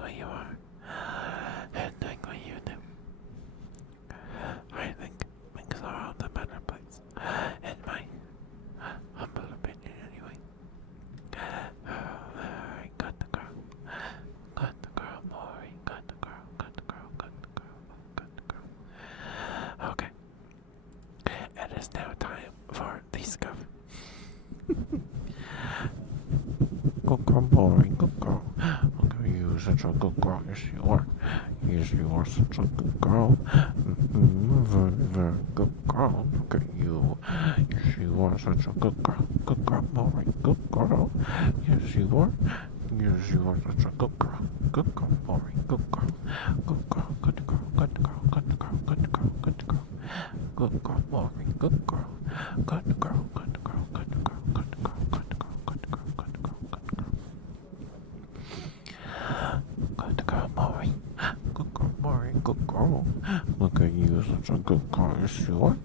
what you are and doing what you do. I think things are all the better place, in my humble opinion, anyway. Got the girl, Maury, got the girl. Okay, it is now time for the scuff. Good girl, Maury, good girl. Okay, you're such a good girl. Yes, you are. Yes, you are such a good girl. Very, very good girl. Look at you. Yes, you are such a good girl. Good girl, Maury. Good girl. Yes, you are. Yes, you are such a good girl. Good girl, Maury. Good girl. Good girl. Good girl. Good girl. Good girl. Good girl. Good girl. Good girl, Maury. Good girl. Good girl. Good girl. Good girl. Good girl. Good girl. Good girl. Good girl. Good girl. Good girl, Maury. Good girl, Maury. Good girl. Look at you, such a good girl. Yes, you are.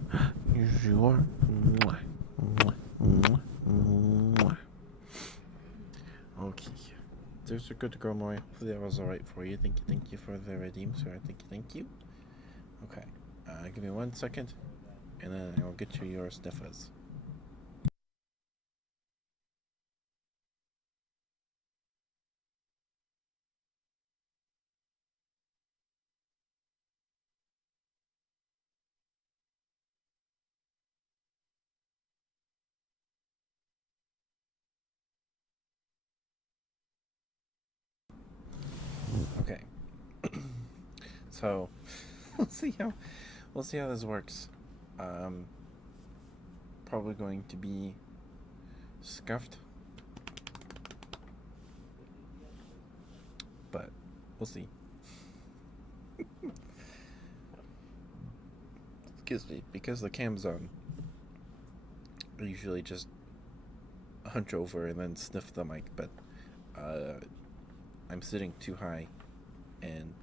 Yes, you are. Mwah. Mwah. Mwah. Mwah. Okay. There's a good girl, Maury. Hopefully that was alright for you. Thank you for the redeem, sir. Thank you. Okay. Give me 1 second, and then I will get you your sniffers. Okay. So we'll see how this works. Probably going to be scuffed, but we'll see. Excuse me, because the cam's on, I usually just hunch over and then sniff the mic, but I'm sitting too high and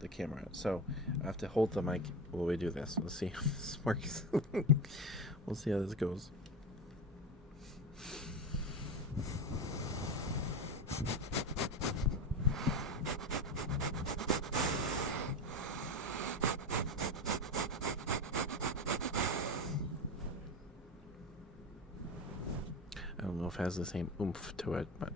the camera, so I have to hold the mic while we do this. Let's see how this works. We'll see how this goes. I don't know if it has the same oomph to it, but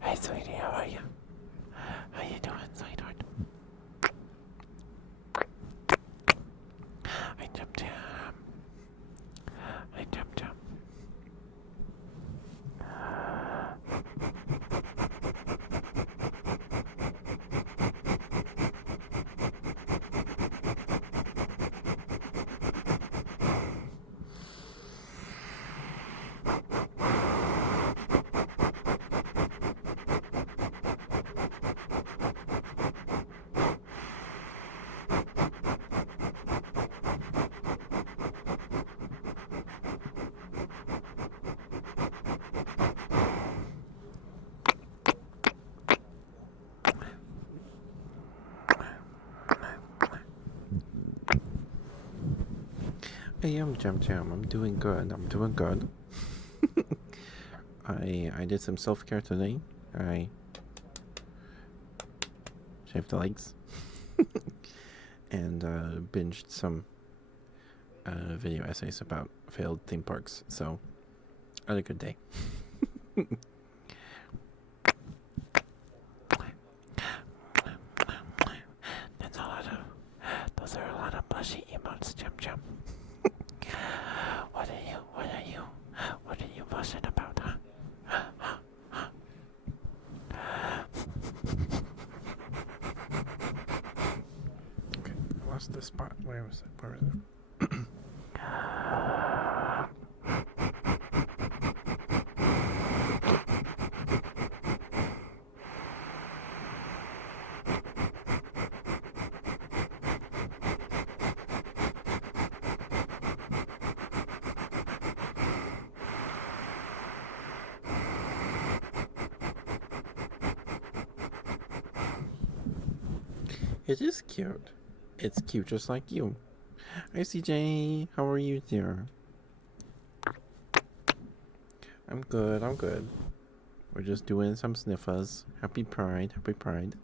Hey, sweetie, how are you? How you doing, sweetheart? Hi, Jum Jum. Hi, Jum Jum. Hey, I'm Jum Jum. I'm doing good. I did some self-care today. I shaved the legs and binged some video essays about failed theme parks. So I had a good day. Those are a lot of blushy emotes, Jum Jum. What are you buzzing about, huh? Okay, I lost the spot. Where was it? It is cute. It's cute just like you. Hi, CJ. How are you, dear? I'm good. I'm good. We're just doing some sniffers. Happy Pride. Happy Pride.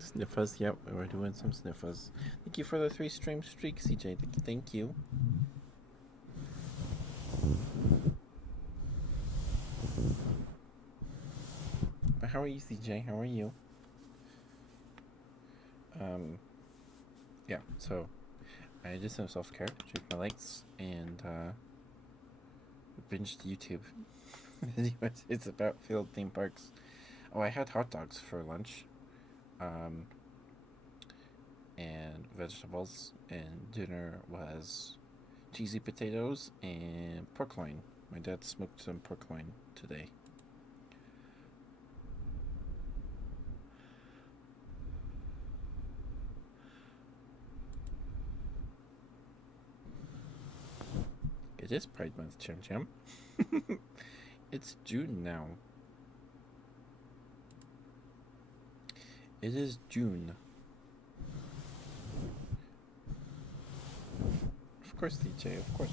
Sniffers, yep, we're doing some sniffers. Thank you for the 3 stream streak, CJ. Thank you. But how are you, CJ? How are you? Yeah, so I did some self-care, shaved my legs, and binged YouTube. It's about field theme parks. Oh, I had hot dogs for lunch. And vegetables, and dinner was cheesy potatoes and pork loin. My dad smoked some pork loin today. It is Pride Month, Chim Chim. It's June now. It is June. Of course, DJ, of course.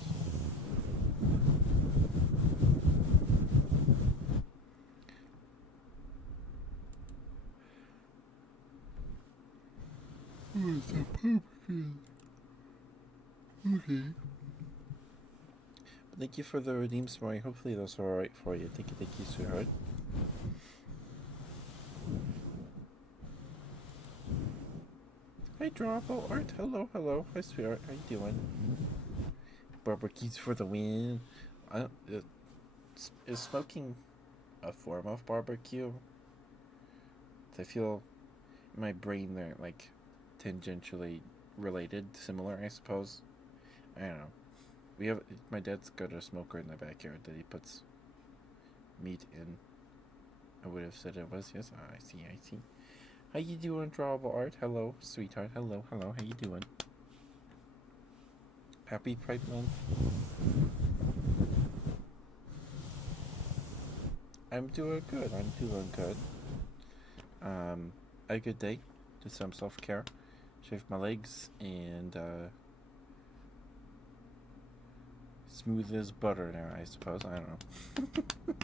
Oh, it's a pumpkin. Okay. But thank you for the redeem story. Hopefully those are alright for you. Thank you, sweetheart. Hi, Drawable Art. Hello. Hi, sweetheart. How you doing? Barbecues for the win. Is smoking a form of barbecue? I feel in my brain they're like tangentially related, similar, I suppose. I don't know. My dad's got a smoker in the backyard that he puts meat in. I would have said it was. Yes, I see. How you doing, Drawable Art? Hello, sweetheart. Hello. How you doing? Happy Pride Month. I'm doing good. I had a good day. Did some self-care. Shaved my legs and smooth as butter now, I suppose. I don't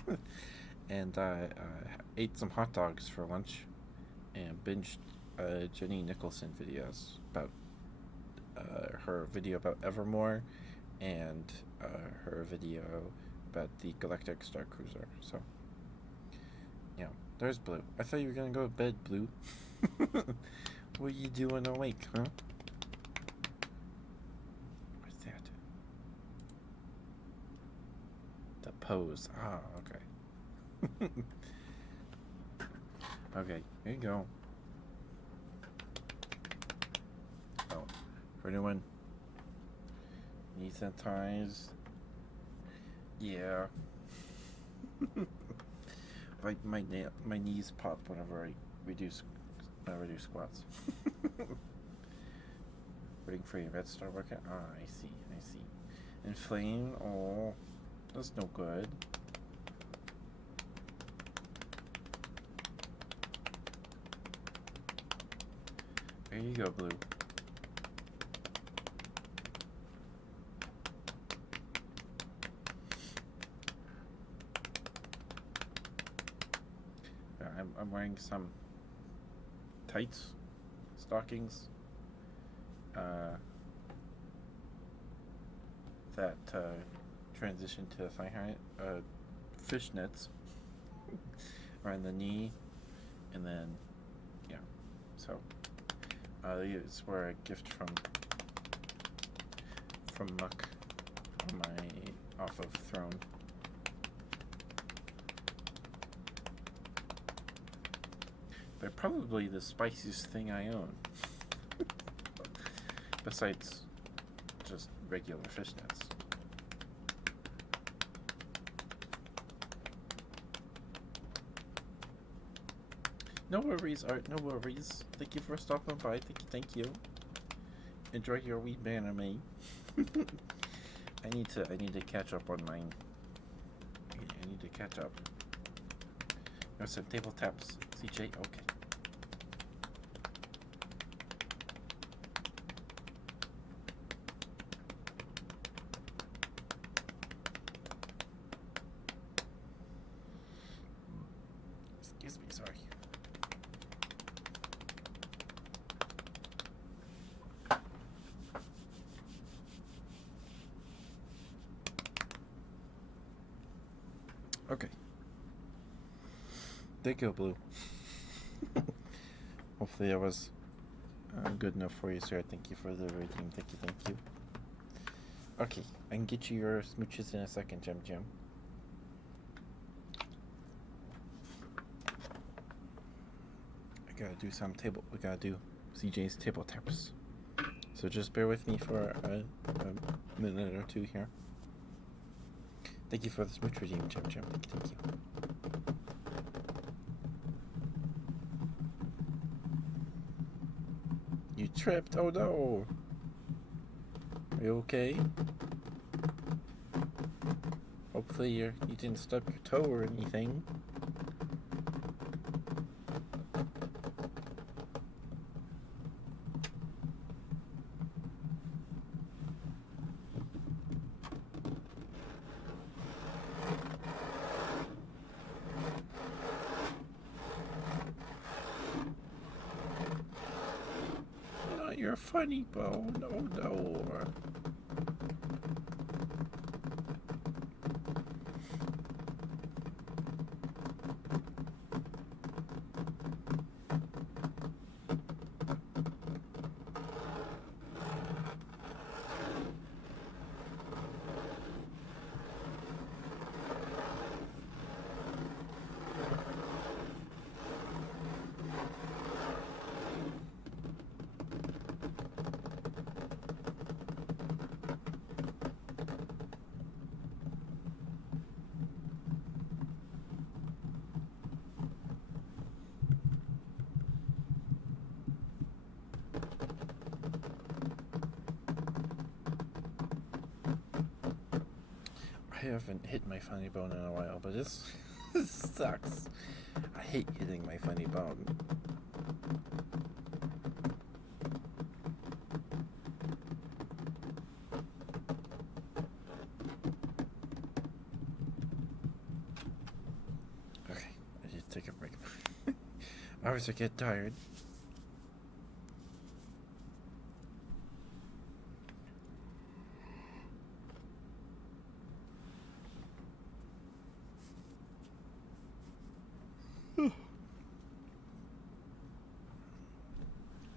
know. And I ate some hot dogs for lunch and binged Jenny Nicholson videos about her video about Evermore and her video about the Galactic Star Cruiser. So, yeah, there's Blue. I thought you were gonna go to bed, Blue. What are you doing awake, huh? What's that? The pose. Ah, okay. Okay, here you go. Oh, for anyone knee ties. Yeah. Like my knees pop whenever I reduce squats. Waiting for your bed to start working. Ah, I see. Inflame. Oh, that's no good. There you go, Blue. I'm wearing some tights, stockings, that transition to thigh high, fishnets around the knee, and then, yeah, so, these were a gift from Muck on my off of throne. They're probably the spiciest thing I own. Besides just regular fishnets. No worries, Art, no worries. Thank you for stopping by. Thank you. Enjoy your wee anime. I need to catch up on mine. I need to catch up. There's some table taps. CJ, okay. Excuse me, sorry. Okay. Thank you, Blue. Hopefully that was good enough for you, sir. Thank you for the rating. Thank you. Okay, I can get you your smooches in a second, Jim. I gotta do some we gotta do CJ's table taps. So just bear with me for a minute or two here. Thank you for the smooch regime, Jim. Thank you. You tripped? Oh no! Are you okay? Hopefully you didn't stub your toe or anything. Your funny bone. Oh no. I haven't hit my funny bone in a while, but this sucks. I hate hitting my funny bone. Okay, I need to take a break. I always get tired.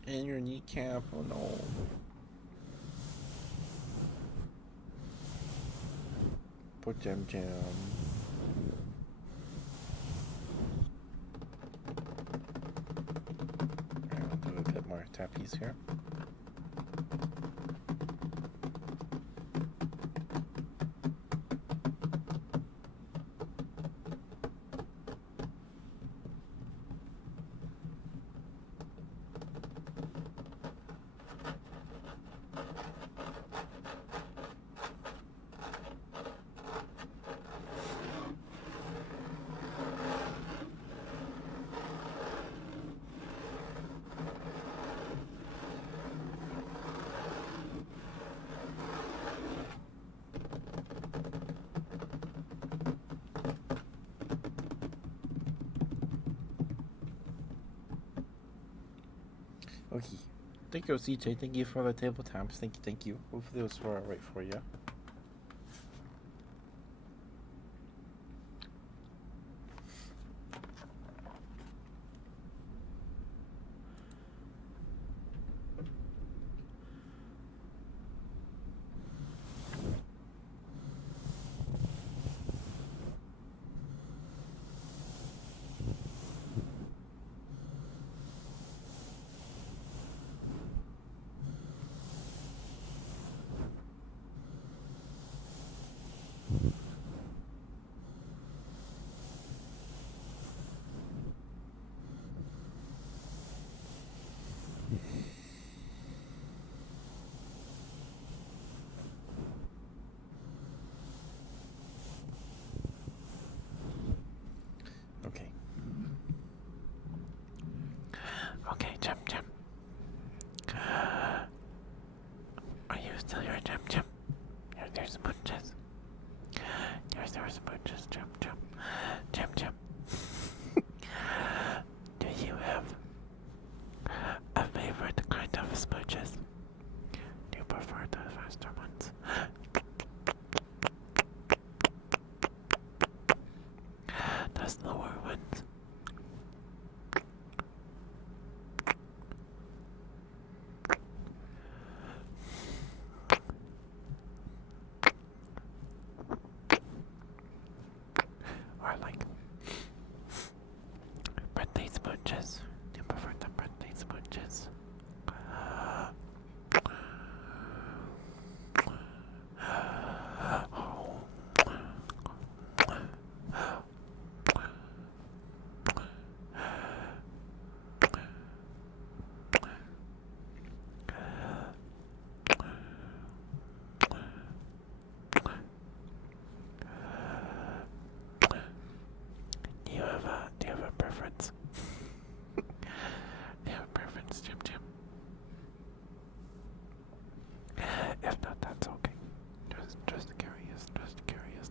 And your kneecap, oh no. Poor Jim. I'll do a bit more tappies here. Okay. Thank you, CJ. Thank you for the table taps. Thank you. Hopefully those were alright for you. Jim Jim. Are you still here, Jim Jim? There's smooches. There's smooches, Jim Jim. Jim Jim. Do you have a favorite kind of smooches? Do you prefer the faster ones? The slower ones? Or like birthday smooches? Do you prefer the birthday smooches? Do you have a preference? Do you have a preference, Jim Jim? If not, that's okay. Just curious, just curious.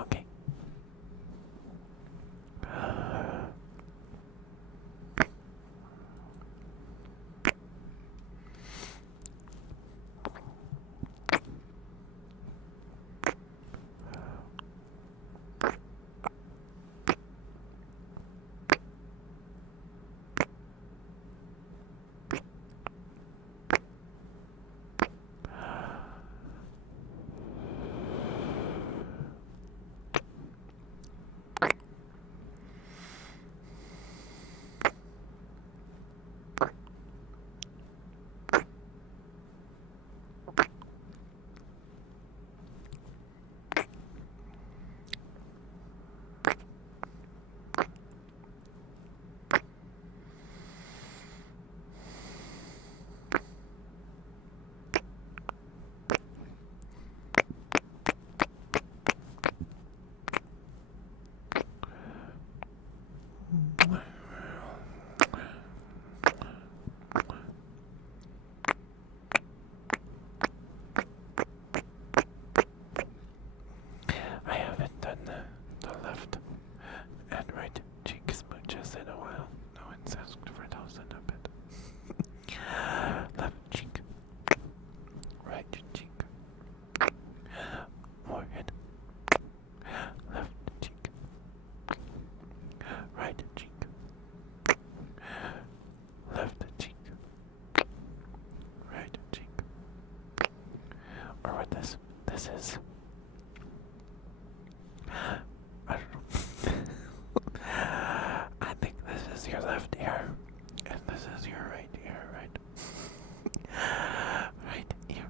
Okay. I haven't done the left and right cheek smooches in a while. No one's asked for those in a bit. Left cheek, right cheek, forehead, left cheek, right cheek, left cheek, right cheek. Or what this is. I don't know. I think this is your left ear, and this is your right ear, right? Right ear.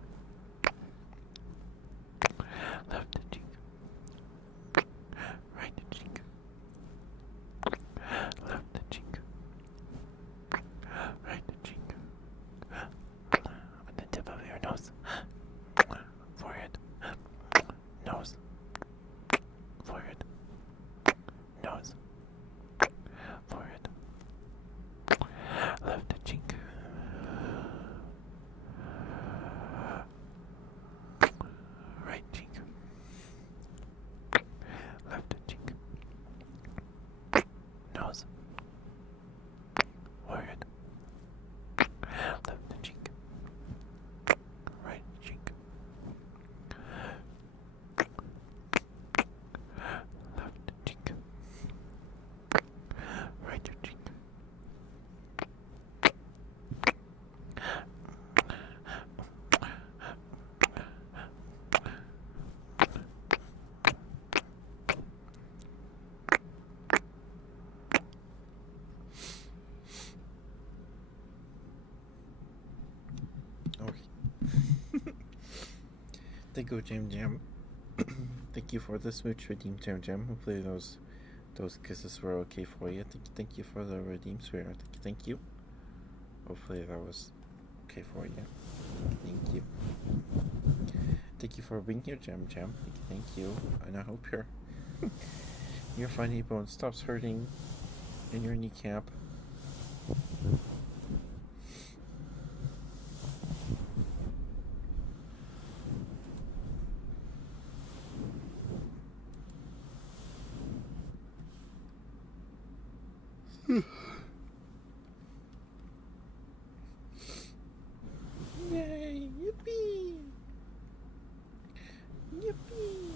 Left cheek. Right cheek. Left cheek. Right cheek. On the tip of your nose. Forehead. Nose. Forehead. Nose. Forehead. Thank you, Jam Jam. Thank you for the smooch redeem, Jam Jam. Hopefully those kisses were okay for you. Thank you for the redeem, sweetheart. Thank you. Hopefully that was okay for you. Thank you. Thank you for being here, Jam Jam. Thank you. And I hope your funny bone stops hurting in your kneecap. Yay! Yippee! Yippee!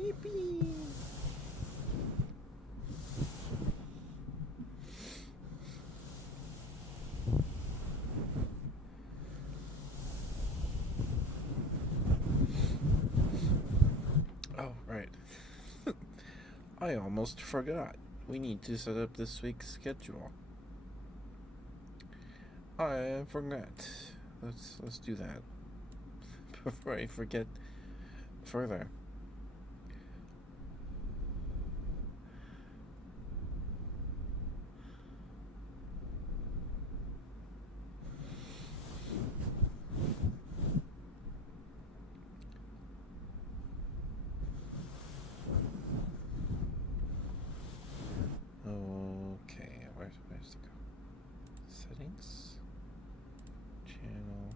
Yippee! Oh, right. I almost forgot. We need to set up this week's schedule. I forgot. Let's do that before I forget further. Okay, where's to go? Settings, channel,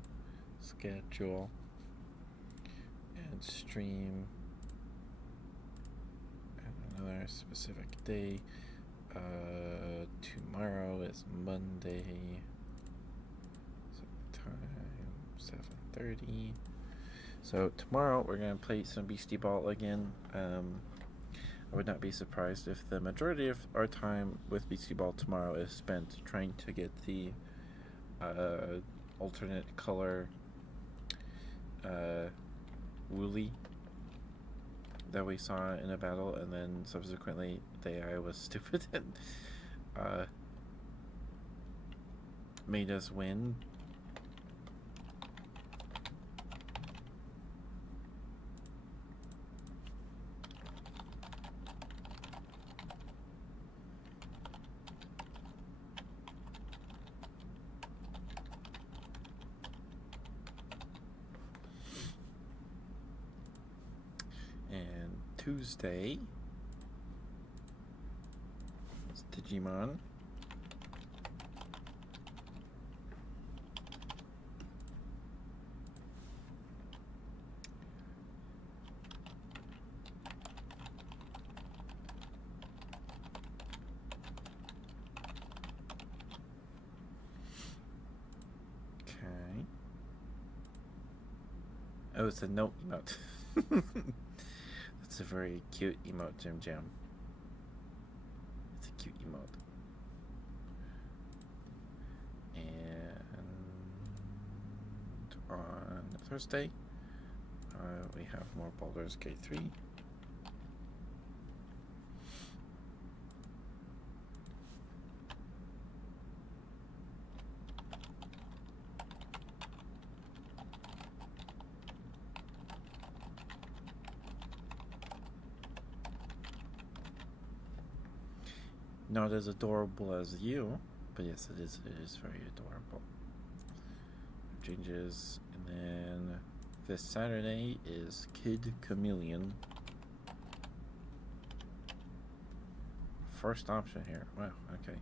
schedule, and stream, and another specific day. Tomorrow is Monday. So time 7:30. So tomorrow we're gonna play some Beastie Ball again. I would not be surprised if the majority of our time with Beastie Ball tomorrow is spent trying to get the alternate color Wooly that we saw in a battle, and then subsequently the AI was stupid and made us win. Tuesday, it's Digimon. Okay. Oh, it's a note emote. It's a very cute emote, Jim Jam. It's a cute emote. And on Thursday, we have more Baldur's Gate 3. Not as adorable as you, but yes, it is very adorable. Changes, and then this Saturday is Kid Chameleon. First option here. Wow, okay.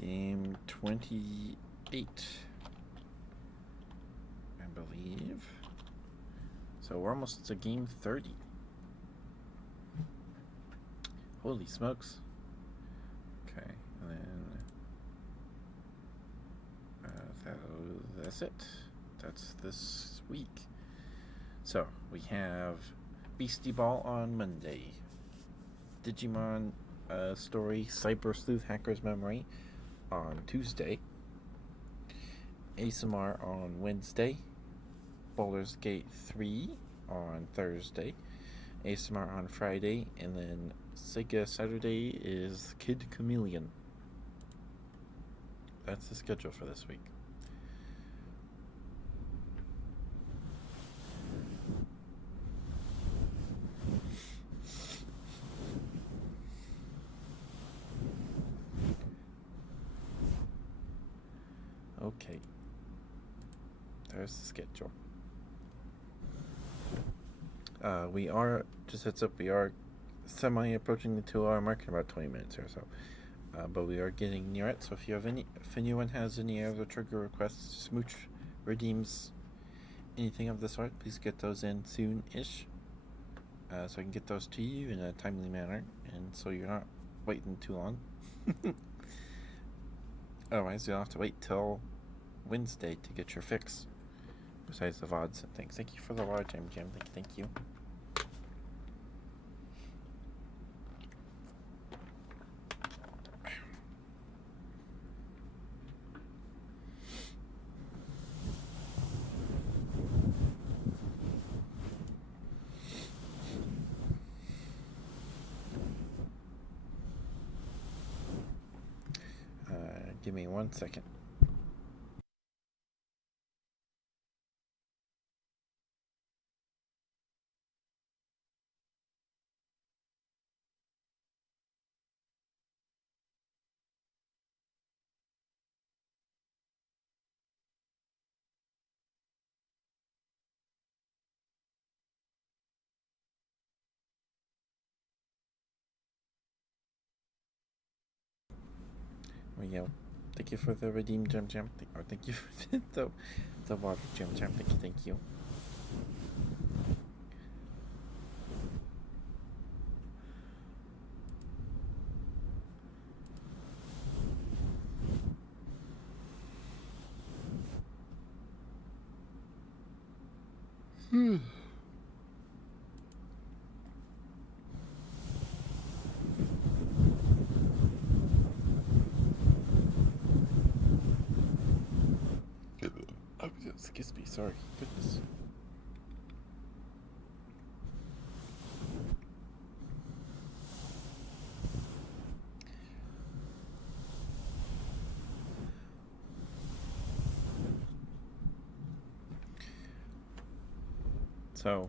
Game 28, I believe. So we're almost to game 30. Holy smokes. Okay, and then that's it. That's this week. So we have Beastie Ball on Monday, Digimon story Cyber Sleuth Hacker's Memory on Tuesday, ASMR on Wednesday, Baldur's Gate 3 on Thursday, ASMR on Friday, and then Sega Saturday is Kid Chameleon. That's the schedule for this week. Okay. There's the schedule. We are, just heads up, we are semi-approaching the 2 hour mark in about 20 minutes or so. But we are getting near it, so if anyone has any other trigger requests, smooch, redeems, anything of the sort, please get those in soon-ish. So I can get those to you in a timely manner, and so you're not waiting too long. Otherwise, you'll have to wait till Wednesday to get your fix. Besides the VODs and things. Thank you for the large Jim. Thank you. Give me 1 second. Well, yeah. Thank you for the redeem Jim. Or thank you for the water Jim. Thank you. Excuse me, sorry. Goodness. So,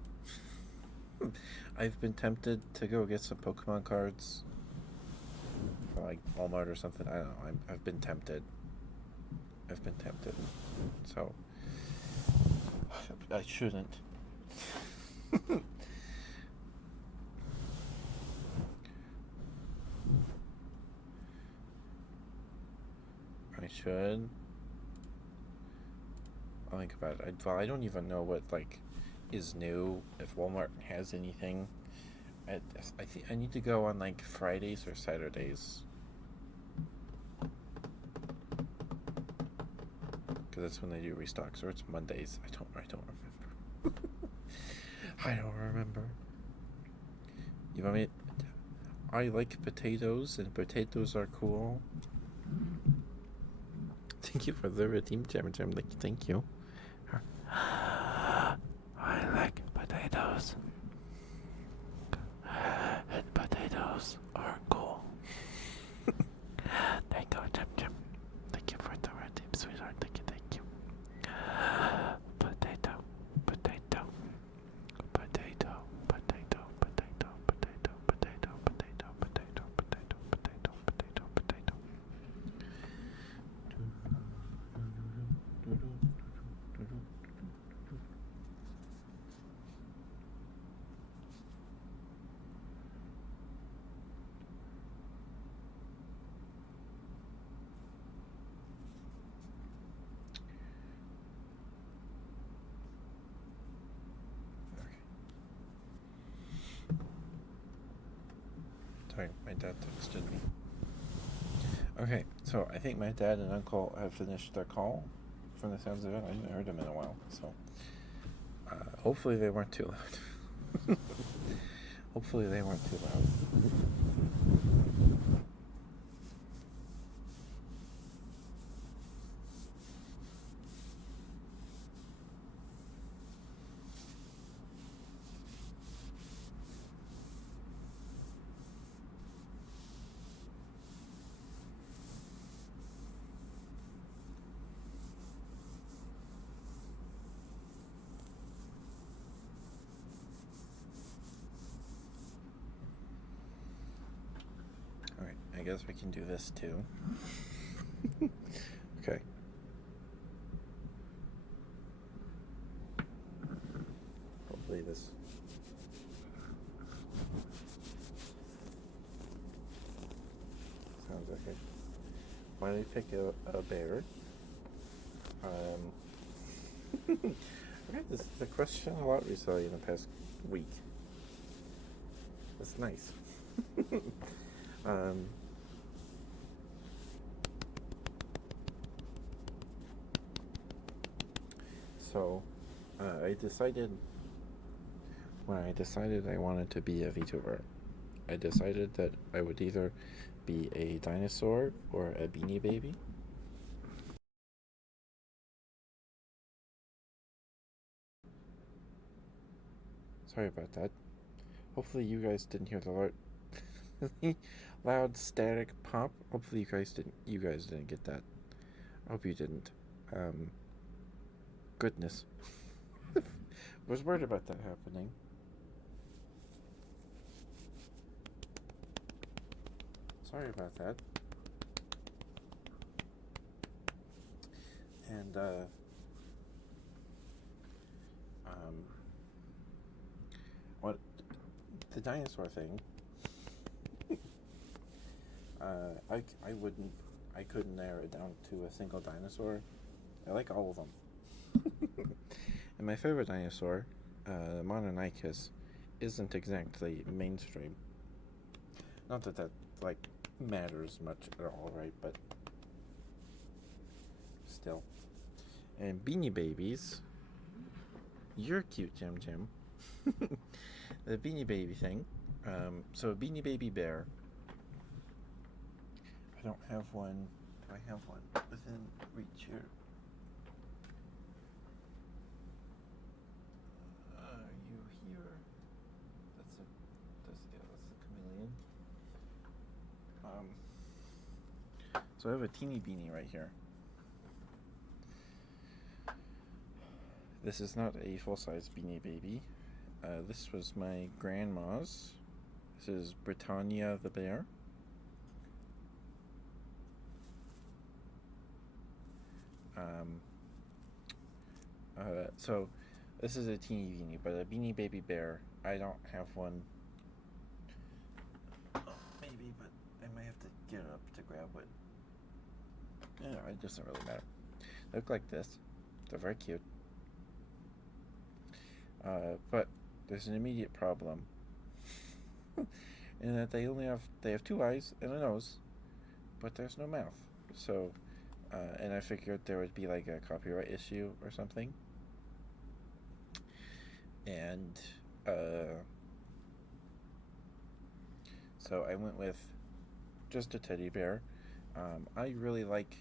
I've been tempted to go get some Pokemon cards for like Walmart or something. I don't know. I've been tempted. So, I shouldn't. I should. I'll think about it. I don't even know what like is new, if Walmart has anything. I think I need to go on like Fridays or Saturdays, because that's when they do restocks, or it's Mondays. I don't remember. I don't remember. You want me? I like potatoes, and potatoes are cool. Thank you for the redeem, Jam. Thank you. I like potatoes. And potatoes are cool. Thank you, Jim. Thank you for the redeem, sweetheart. Thank you. Potato. texted me. Okay, so I think my dad and uncle have finished their call. From the sounds of it, I haven't heard them in a while, so hopefully they weren't too loud. Hopefully they weren't too loud. Alright, I guess we can do this too. Okay. Hopefully this. Sounds okay. Why did I pick a bear? I got this the question a lot recently in the past week. That's nice. So, I decided when I decided I wanted to be a VTuber, I decided that I would either be a dinosaur or a beanie baby. Sorry about that. Hopefully you guys didn't hear the loud static pop. Hopefully you guys didn't get that. I hope you didn't. Goodness. Was worried about that happening. Sorry about that. And what the dinosaur thing? I couldn't narrow it down to a single dinosaur. I like all of them. And my favorite dinosaur, Mononychus, isn't exactly mainstream. Not that like matters much at all, right? But still. And Beanie Babies, you're cute, Jim Jim. The Beanie Baby thing. So a Beanie Baby bear. I don't have one. Do I have one within reach here? Are you here? That's a chameleon. So I have a teeny beanie right here. This is not a full-size Beanie Baby. This was my grandma's. This is Britannia the bear. So this is a teeny beanie, but a Beanie Baby bear, I don't have one. Maybe, but I might have to get up to grab it. Yeah, it doesn't really matter. They look like this. They're very cute. But there's an immediate problem. In that they have two eyes and a nose, but there's no mouth. So, and I figured there would be like a copyright issue or something. And so I went with just a teddy bear. I really like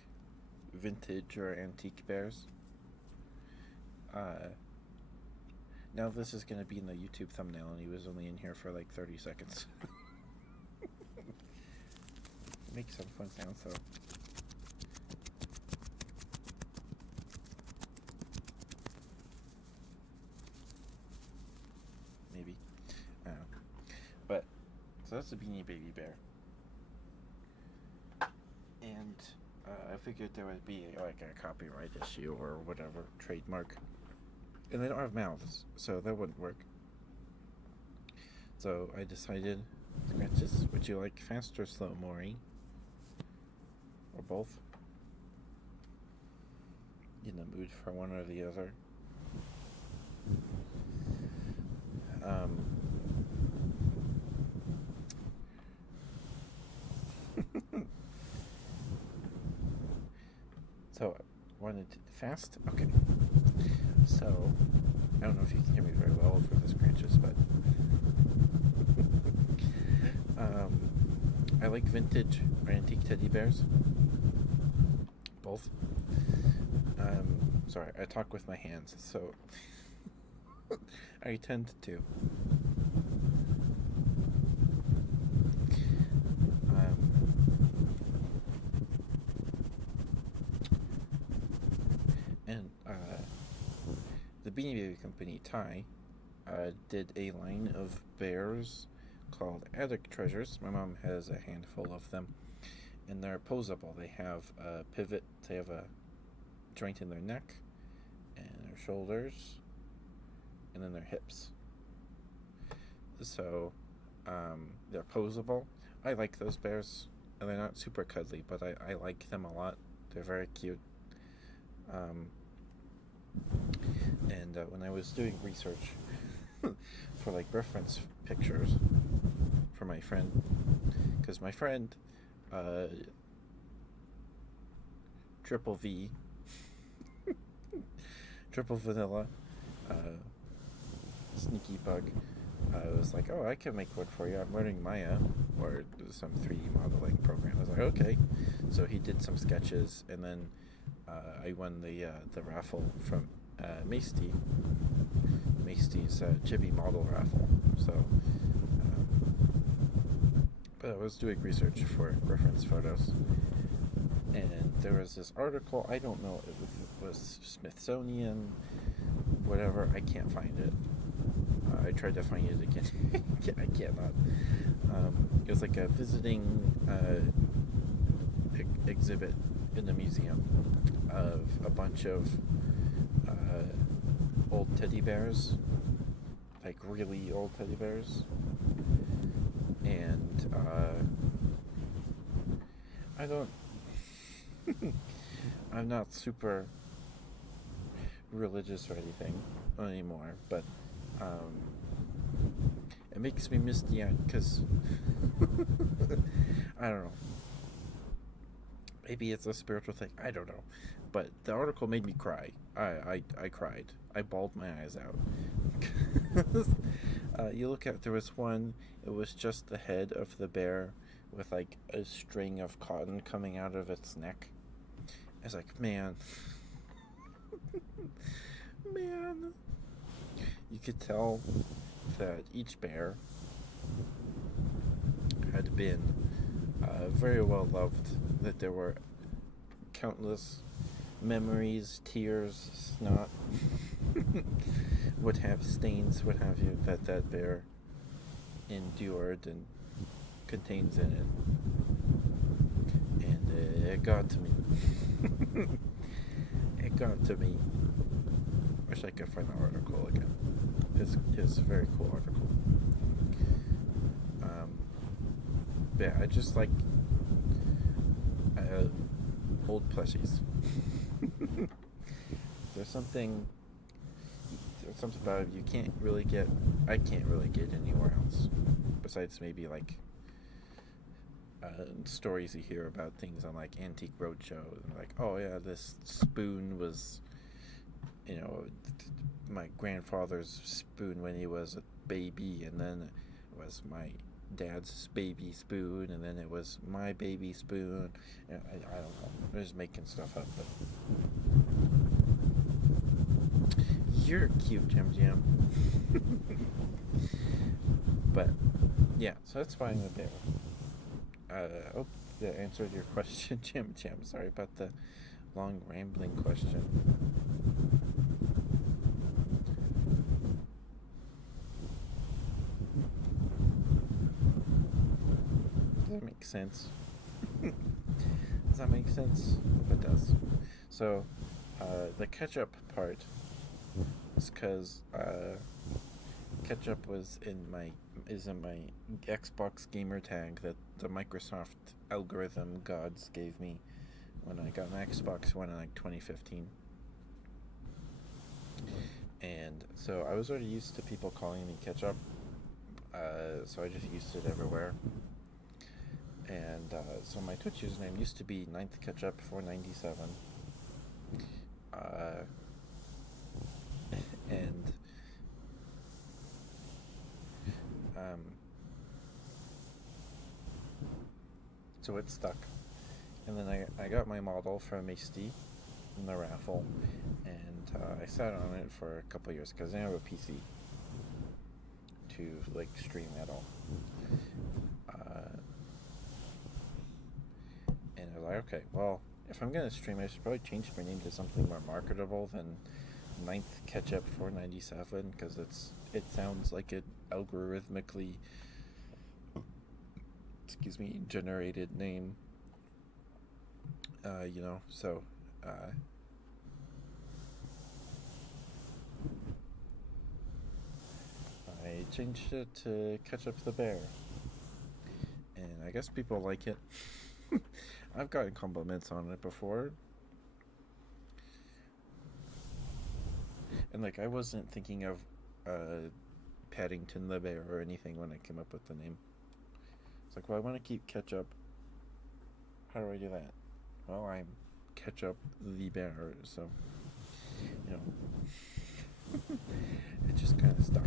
vintage or antique bears. Now this is going to be in the YouTube thumbnail, and he was only in here for like 30 seconds. Make some fun sounds, though. Maybe. But, so that's a Beanie Baby bear. And I figured there would be like a copyright issue or whatever, trademark. And they don't have mouths, so that wouldn't work. So I decided, Scratches, would you like fast or slow, Maury? Or both? In the mood for one or the other. So, wanted to, fast? Okay. So, I don't know if you can hear me very well over the scratches, but I like vintage or antique teddy bears. Both. Sorry, I talk with my hands, so I tend to. And the Beanie Baby Company, Thai, did a line of bears called Attic Treasures. My mom has a handful of them, and they're posable. They have a pivot, they have a joint in their neck, and their shoulders, and then their hips. So they're posable. I like those bears. And they're not super cuddly, but I like them a lot. They're very cute. And when I was doing research for like reference pictures for my friend, because my friend, Triple V, Triple Vanilla, Sneaky Bug, was like, oh, I can make one for you. I'm learning Maya or some 3D modeling program. I was like, okay. So he did some sketches, and then I won the raffle from Macy's Chibi model raffle. So, but I was doing research for reference photos, and there was this article. I don't know if it was Smithsonian, whatever. I can't find it. I tried to find it again. I cannot. It was like a visiting exhibit in the museum of a bunch of old teddy bears, like really old teddy bears. And I don't. I'm not super religious or anything anymore, but it makes me miss the end because I don't know. Maybe it's a spiritual thing. I don't know. But the article made me cry. I cried. I bawled my eyes out. You look at, there was one, it was just the head of the bear with like a string of cotton coming out of its neck. I was like, man. Man. You could tell that each bear had been very well loved, that there were countless memories, tears, snot, what have stains, what have you, that bear endured and contains in it. And it got to me. It got to me. Wish I could find the article again. It's a very cool article. Yeah, I just like old plushies. There's something about it you can't really get. I can't really get anywhere else, besides maybe like stories you hear about things on like Antique Roadshow, and like, oh yeah, this spoon was, you know, my grandfather's spoon when he was a baby, and then it was my dad's baby spoon, and then it was my baby spoon. I don't know. I'm just making stuff up, but you're cute, Jim Jam. But yeah, so that's why I'm a bear. I hope that answered your question, Jim Jam. Sorry about the long rambling question. Does that make sense? Does that make sense? It does. So, the ketchup part is because ketchup is in my Xbox gamer tag that the Microsoft algorithm gods gave me when I got an Xbox One in like 2015. And so I was already used to people calling me ketchup, so I just used it everywhere. And so my Twitch username used to be 9th Ketchup 497, uh, and um, so it stuck. And then I got my model from HD in the raffle, and I sat on it for a couple years because I didn't have a PC to like stream at all. And I was like, okay, well, if I'm gonna stream, I should probably change my name to something more marketable than Ninth Ketchup 497 because it sounds like an algorithmically, generated name. So I changed it to Ketchup the Bear, and I guess people like it. I've gotten compliments on it before, and like I wasn't thinking of Paddington the Bear or anything when I came up with the name. It's like, well, I want to keep Ketchup. How do I do that? Well, I'm Ketchup the Bear, so you know, it just kind of stuck.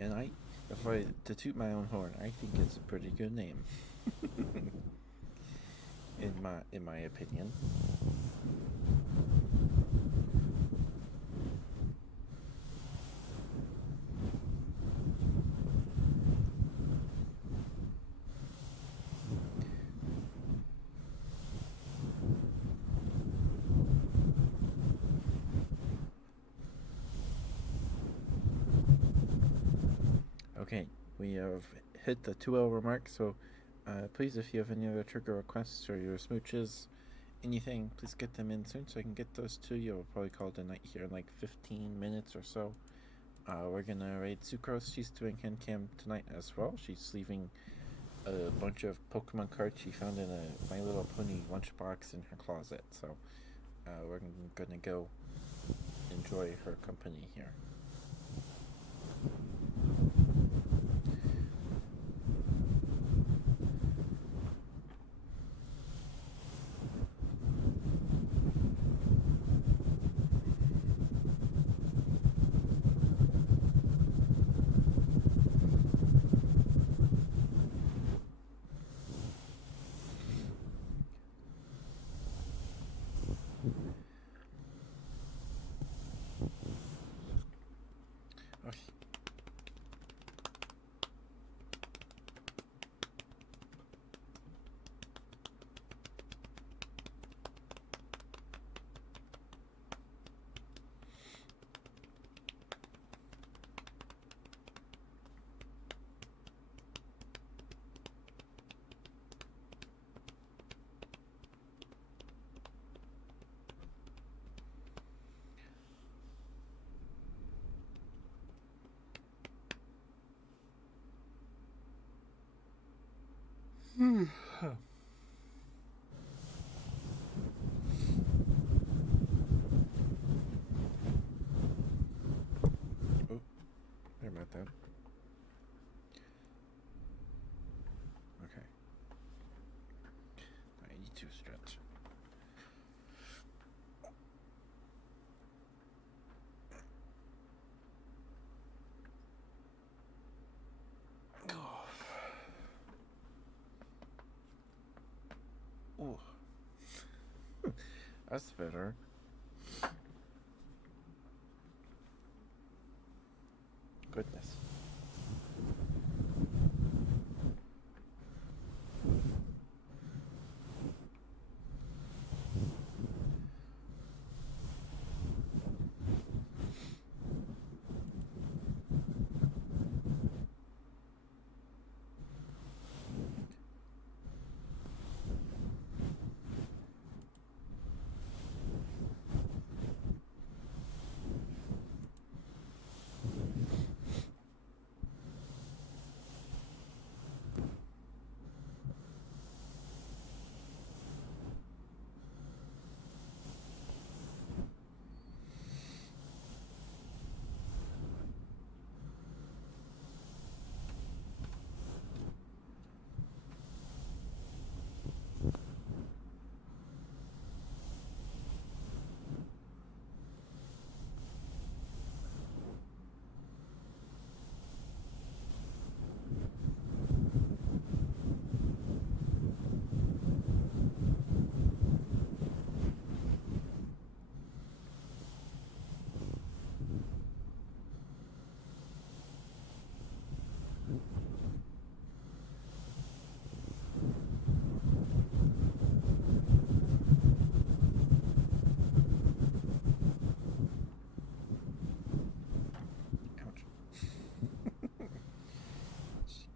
And to toot my own horn, I think it's a pretty good name, in my opinion. Okay, we have hit the 2 hour mark, so please, if you have any other trigger requests or your smooches, anything, please get them in soon so I can get those to you. We'll probably call it a night here in like 15 minutes or so. We're gonna raid Sucrose. She's doing hand cam tonight as well. She's leaving a bunch of Pokemon cards she found in a My Little Pony lunchbox in her closet. So we're gonna go enjoy her company here. Okay. Oh, sorry about that. Okay. I need to stretch. Ooh. That's better. Goodness.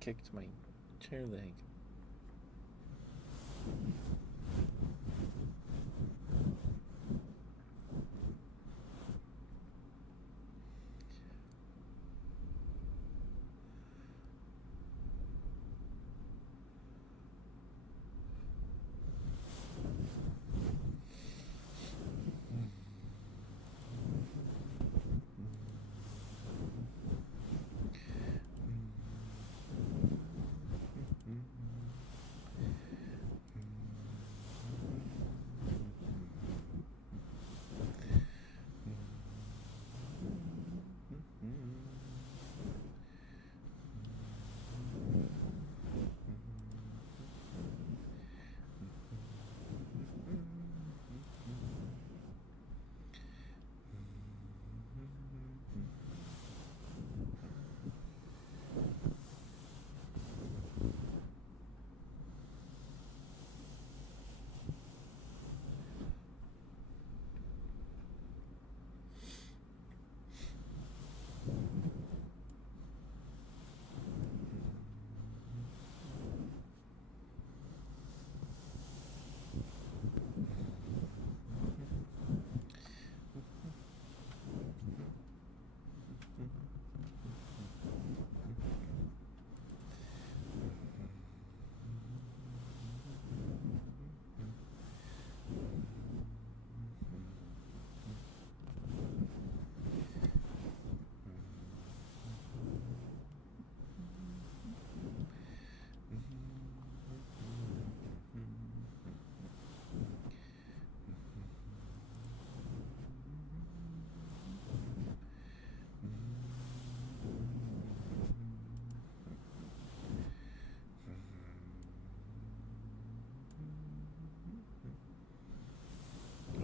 kicked my chair leg.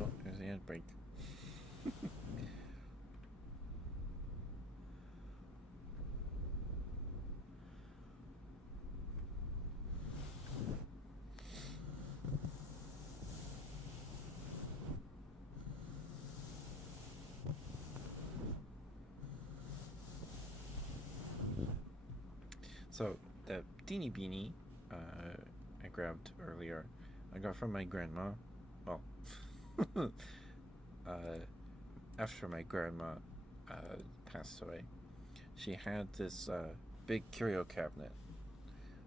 Oh, there's the handbrake. So the teeny beanie I grabbed earlier, I got from my grandma. Well, after my grandma passed away, she had this big curio cabinet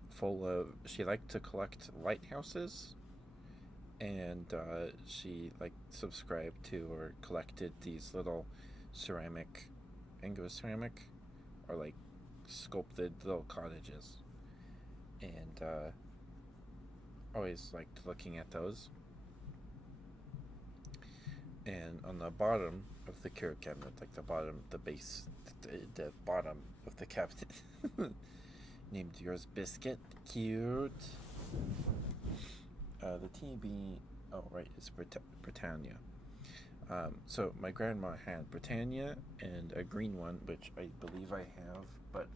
full of. She liked to collect lighthouses, and she like subscribed to or collected these little ceramic, I think it was ceramic, or like sculpted little cottages, and always liked looking at those. And on the bottom of the curio cabinet, like the bottom, the base, the bottom of the cabinet, named Yours Biscuit, cute. The teeny beanie, oh right, it's Britannia. So my grandma had Britannia and a green one, which I believe I have, but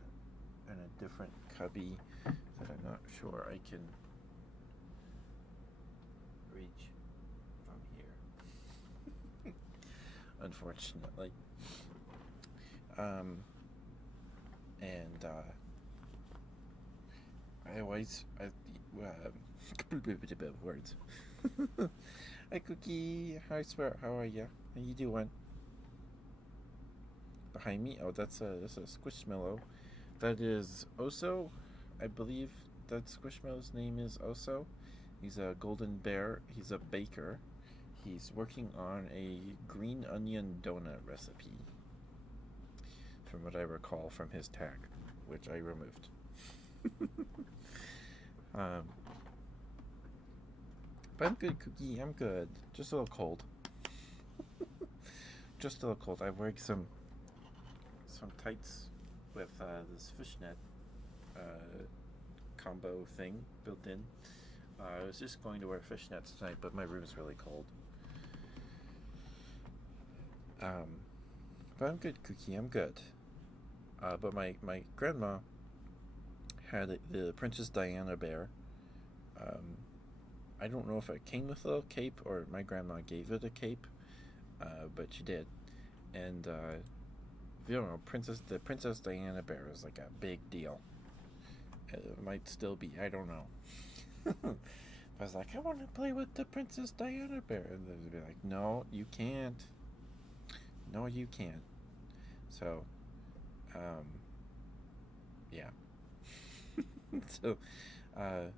in a different cubby that I'm not sure I can reach from here. Unfortunately. And I always, words. Hi Cookie, hi Swear, how are ya? How you doing? Behind me, oh that's a Squishmallow. That is Oso, I believe that Squishmallow's name is Oso. He's a golden bear. He's a baker. He's working on a green onion donut recipe, from what I recall from his tag, which I removed. But I'm good, Cookie. I'm good. Just a little cold. Just a little cold. I'm wearing some tights with this fishnet combo thing built in. I was just going to wear fishnets tonight, but my room's really cold. But I'm good, Cookie. I'm good. But my grandma had the Princess Diana bear. I don't know if it came with a little cape or my grandma gave it a cape, but she did. And if you don't know, the Princess Diana bear is like a big deal. It might still be. I don't know. I was like, I want to play with the Princess Diana bear. And they'd be like, no, you can't. No, you can't. So, yeah. So, to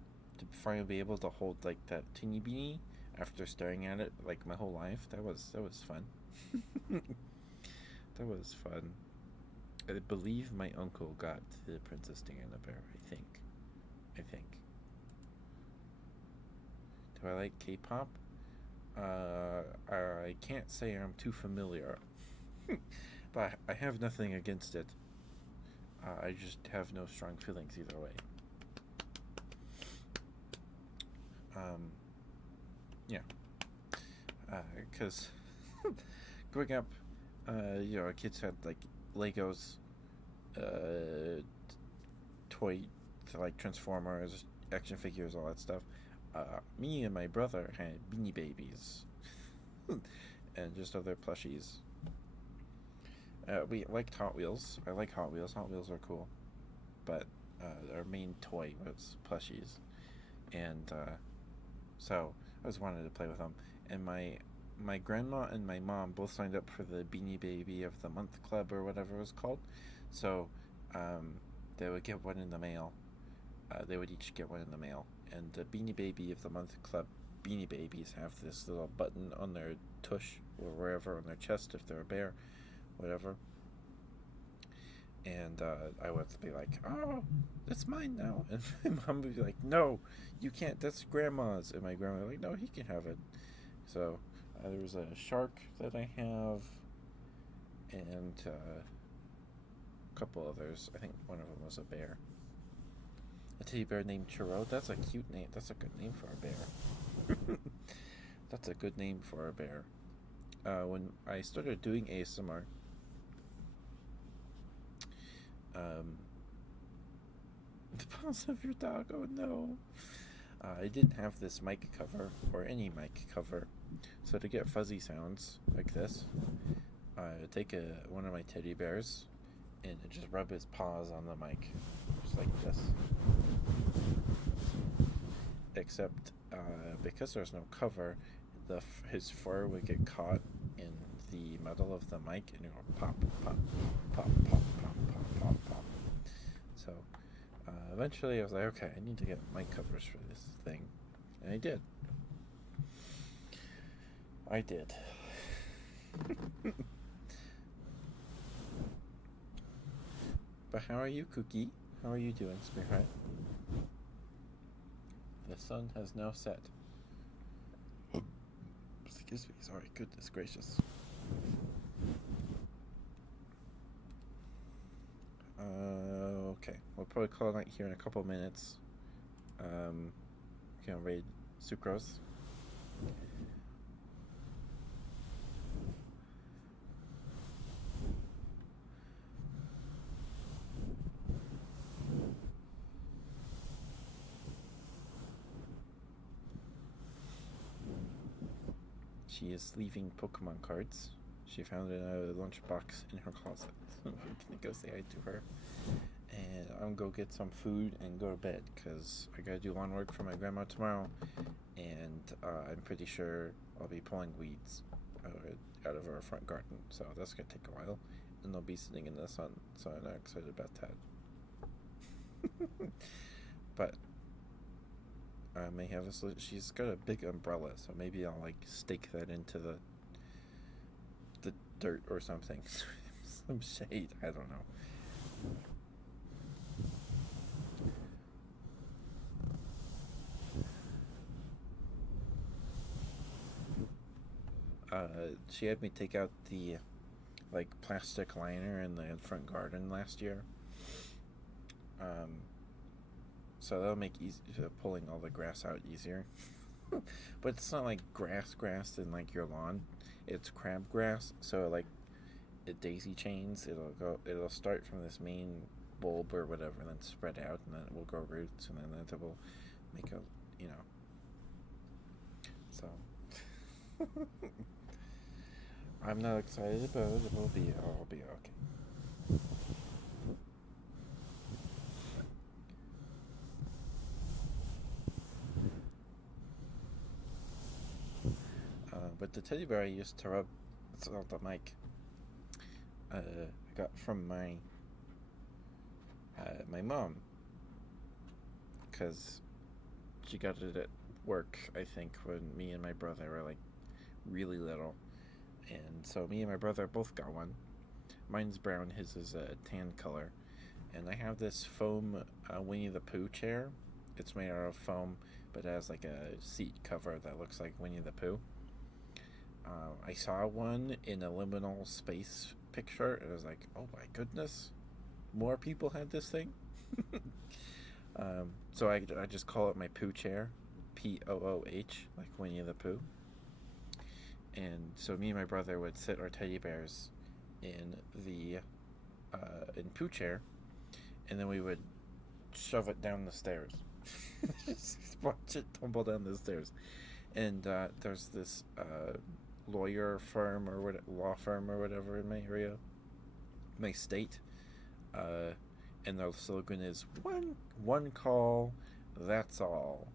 finally be able to hold like that teeny beanie after staring at it like my whole life, that was fun. That was fun. I believe my uncle got the Princess Diana bear. I think. Do I like K-pop? I can't say I'm too familiar, but I have nothing against it. I just have no strong feelings either way. Yeah, because growing up, our kids had like Legos, toy, like Transformers, action figures, all that stuff. Me and my brother had Beanie Babies and just other plushies. We liked Hot Wheels. I like Hot Wheels. Hot Wheels are cool, but our main toy was plushies, and so I always wanted to play with them. And my grandma and my mom both signed up for the Beanie Baby of the Month Club or whatever it was called. So they would get one in the mail. They would each get one in the mail. And the Beanie Baby of the Month Club Beanie Babies have this little button on their tush or wherever on their chest if they're a bear, whatever. And I would be like, oh, that's mine now. And my mom would be like, no, you can't. That's grandma's. And my grandma would be like, no, he can have it. So there was a shark that I have, and a couple others. I think one of them was a bear. A teddy bear named Churro. That's a cute name. That's a good name for a bear. That's a good name for a bear. When I started doing ASMR, the paws of your dog. Oh no. I didn't have this mic cover or any mic cover, so to get fuzzy sounds like this, I would take one of my teddy bears and just rub his paws on the mic, just like this. Except because there's no cover, his fur would get caught in the metal of the mic and it would pop, pop, pop, pop, pop, pop, pop, pop. So eventually I was like, okay, I need to get mic covers for this thing, and I did. But how are you, Cookie? How are you doing, sweetheart? The sun has now set. Excuse me, sorry, goodness gracious. Okay, we'll probably call it night here in a couple minutes. Gonna raid Sucrose. She is leaving Pokemon cards. She found it in a lunchbox in her closet. So I'm gonna go say hi to her. And I'm gonna go get some food and go to bed because I gotta do lawn work for my grandma tomorrow. And I'm pretty sure I'll be pulling weeds out of our front garden. So that's gonna take a while. And they'll be sitting in the sun. So I'm not excited about that. But I may have this. She's got a big umbrella, so maybe I'll like stake that into the dirt or something. Some shade. I don't know. She had me take out the like plastic liner in the front garden last year. So that'll make pulling all the grass out easier. But it's not like grass in like your lawn. It's crabgrass, so like it daisy chains. It'll start from this main bulb or whatever, and then spread out, and then it will grow roots, and then it will make a, so I'm not excited, but I'll be okay. But the teddy bear I used to rub, it's not the mic. I got from my mom, because she got it at work. I think when me and my brother were like really little, and so me and my brother both got one. Mine's brown, his is a tan color, and I have this foam Winnie the Pooh chair. It's made out of foam, but it has like a seat cover that looks like Winnie the Pooh. I saw one in a liminal space picture, and I was like, oh my goodness, more people had this thing. So I just call it my Pooh chair, Pooh, like Winnie the Pooh. And so me and my brother would sit our teddy bears in the in Pooh chair, and then we would shove it down the stairs. Just watch it tumble down the stairs. And there's this lawyer firm or law firm or whatever in my area, my state, and their slogan is one call, that's all.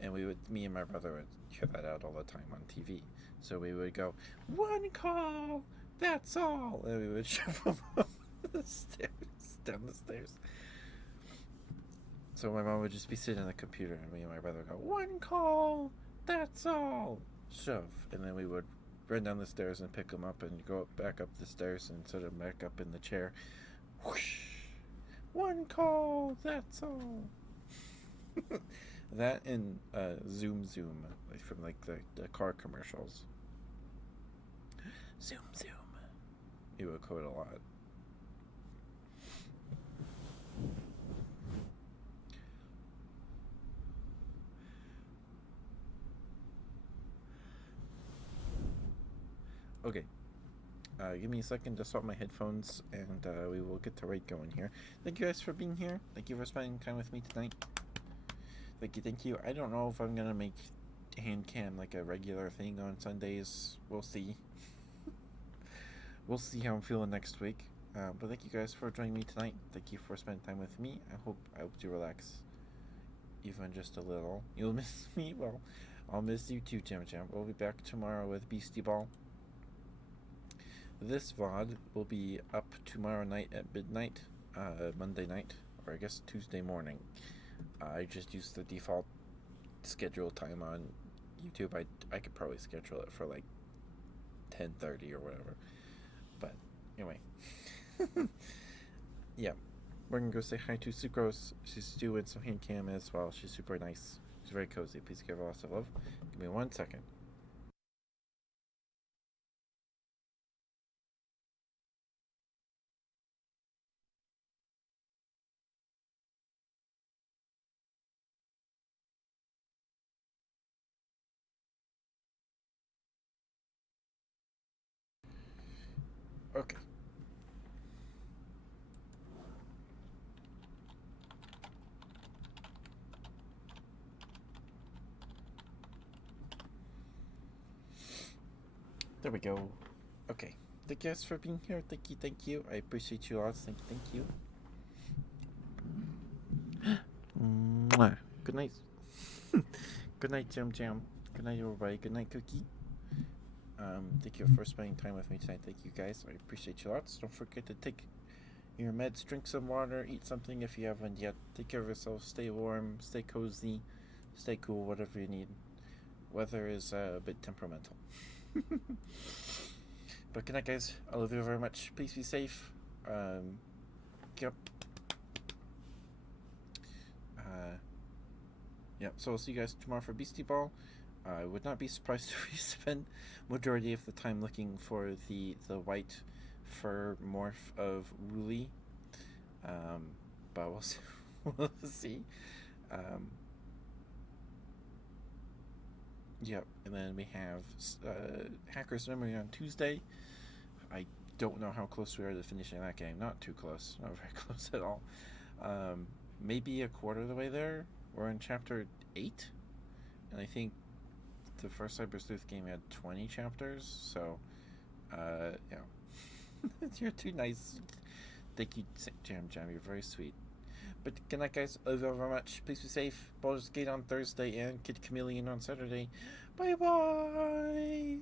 And me and my brother would hear that out all the time on TV. So we would go, one call, that's all, and we would shove them up the stairs, down the stairs. So my mom would just be sitting on the computer, and me and my brother would go, one call, that's all, shove, and then we would run down the stairs and pick them up and go back up the stairs and set them back up in the chair. Whoosh! One call, that's all. That and Zoom Zoom, like from like the car commercials. Zoom Zoom. You would quote a lot. Okay. Give me a second to swap my headphones, and we will get the right going here. Thank you guys for being here. Thank you for spending time with me tonight. Thank you. I don't know if I'm gonna make hand cam like a regular thing on Sundays. We'll see. We'll see how I'm feeling next week. But thank you guys for joining me tonight. Thank you for spending time with me. I hope you relax, even just a little. You'll miss me. Well, I'll miss you too, Jam Jam. We'll be back tomorrow with Beastie Ball. This VOD will be up tomorrow night at midnight, Monday night, or I guess Tuesday morning. I just used the default schedule time on YouTube. I could probably schedule it for like 10:30 or whatever. But anyway, yeah, we're gonna go say hi to Sucrose. She's doing some hand cam as well. She's super nice. She's very cozy. Please give her lots of love. Give me 1 second. Okay. There we go. Okay. Thank you guys for being here. Thank you. I appreciate you lots. Thank you. Mwah. Good night. Good night, Jam Jam. Good night, everybody. Good night, Cookie. Thank you for spending time with me tonight. Thank you guys. I appreciate you lots. Don't forget to take your meds, drink some water, eat something if you haven't yet. Take care of yourself. Stay warm, stay cozy, stay cool, whatever you need. Weather is a bit temperamental. But good night, guys. I love you very much. Please be safe. Yep. Yep. So I'll see you guys tomorrow for Beastie Ball. I would not be surprised if we spend majority of the time looking for the white fur morph of Wooly. But we'll see. We'll see. Yep, and then we have Hacker's Memory on Tuesday. I don't know how close we are to finishing that game. Not too close. Not very close at all. Maybe a quarter of the way there. We're in chapter 8. And I think the first Cyber Sleuth game had 20 chapters. So, yeah. You're too nice. Thank you, Jam Jam. You're very sweet. But good night, guys. Love you very much. Please be safe. Baldur's Gate on Thursday and Kid Chameleon on Saturday. Bye bye.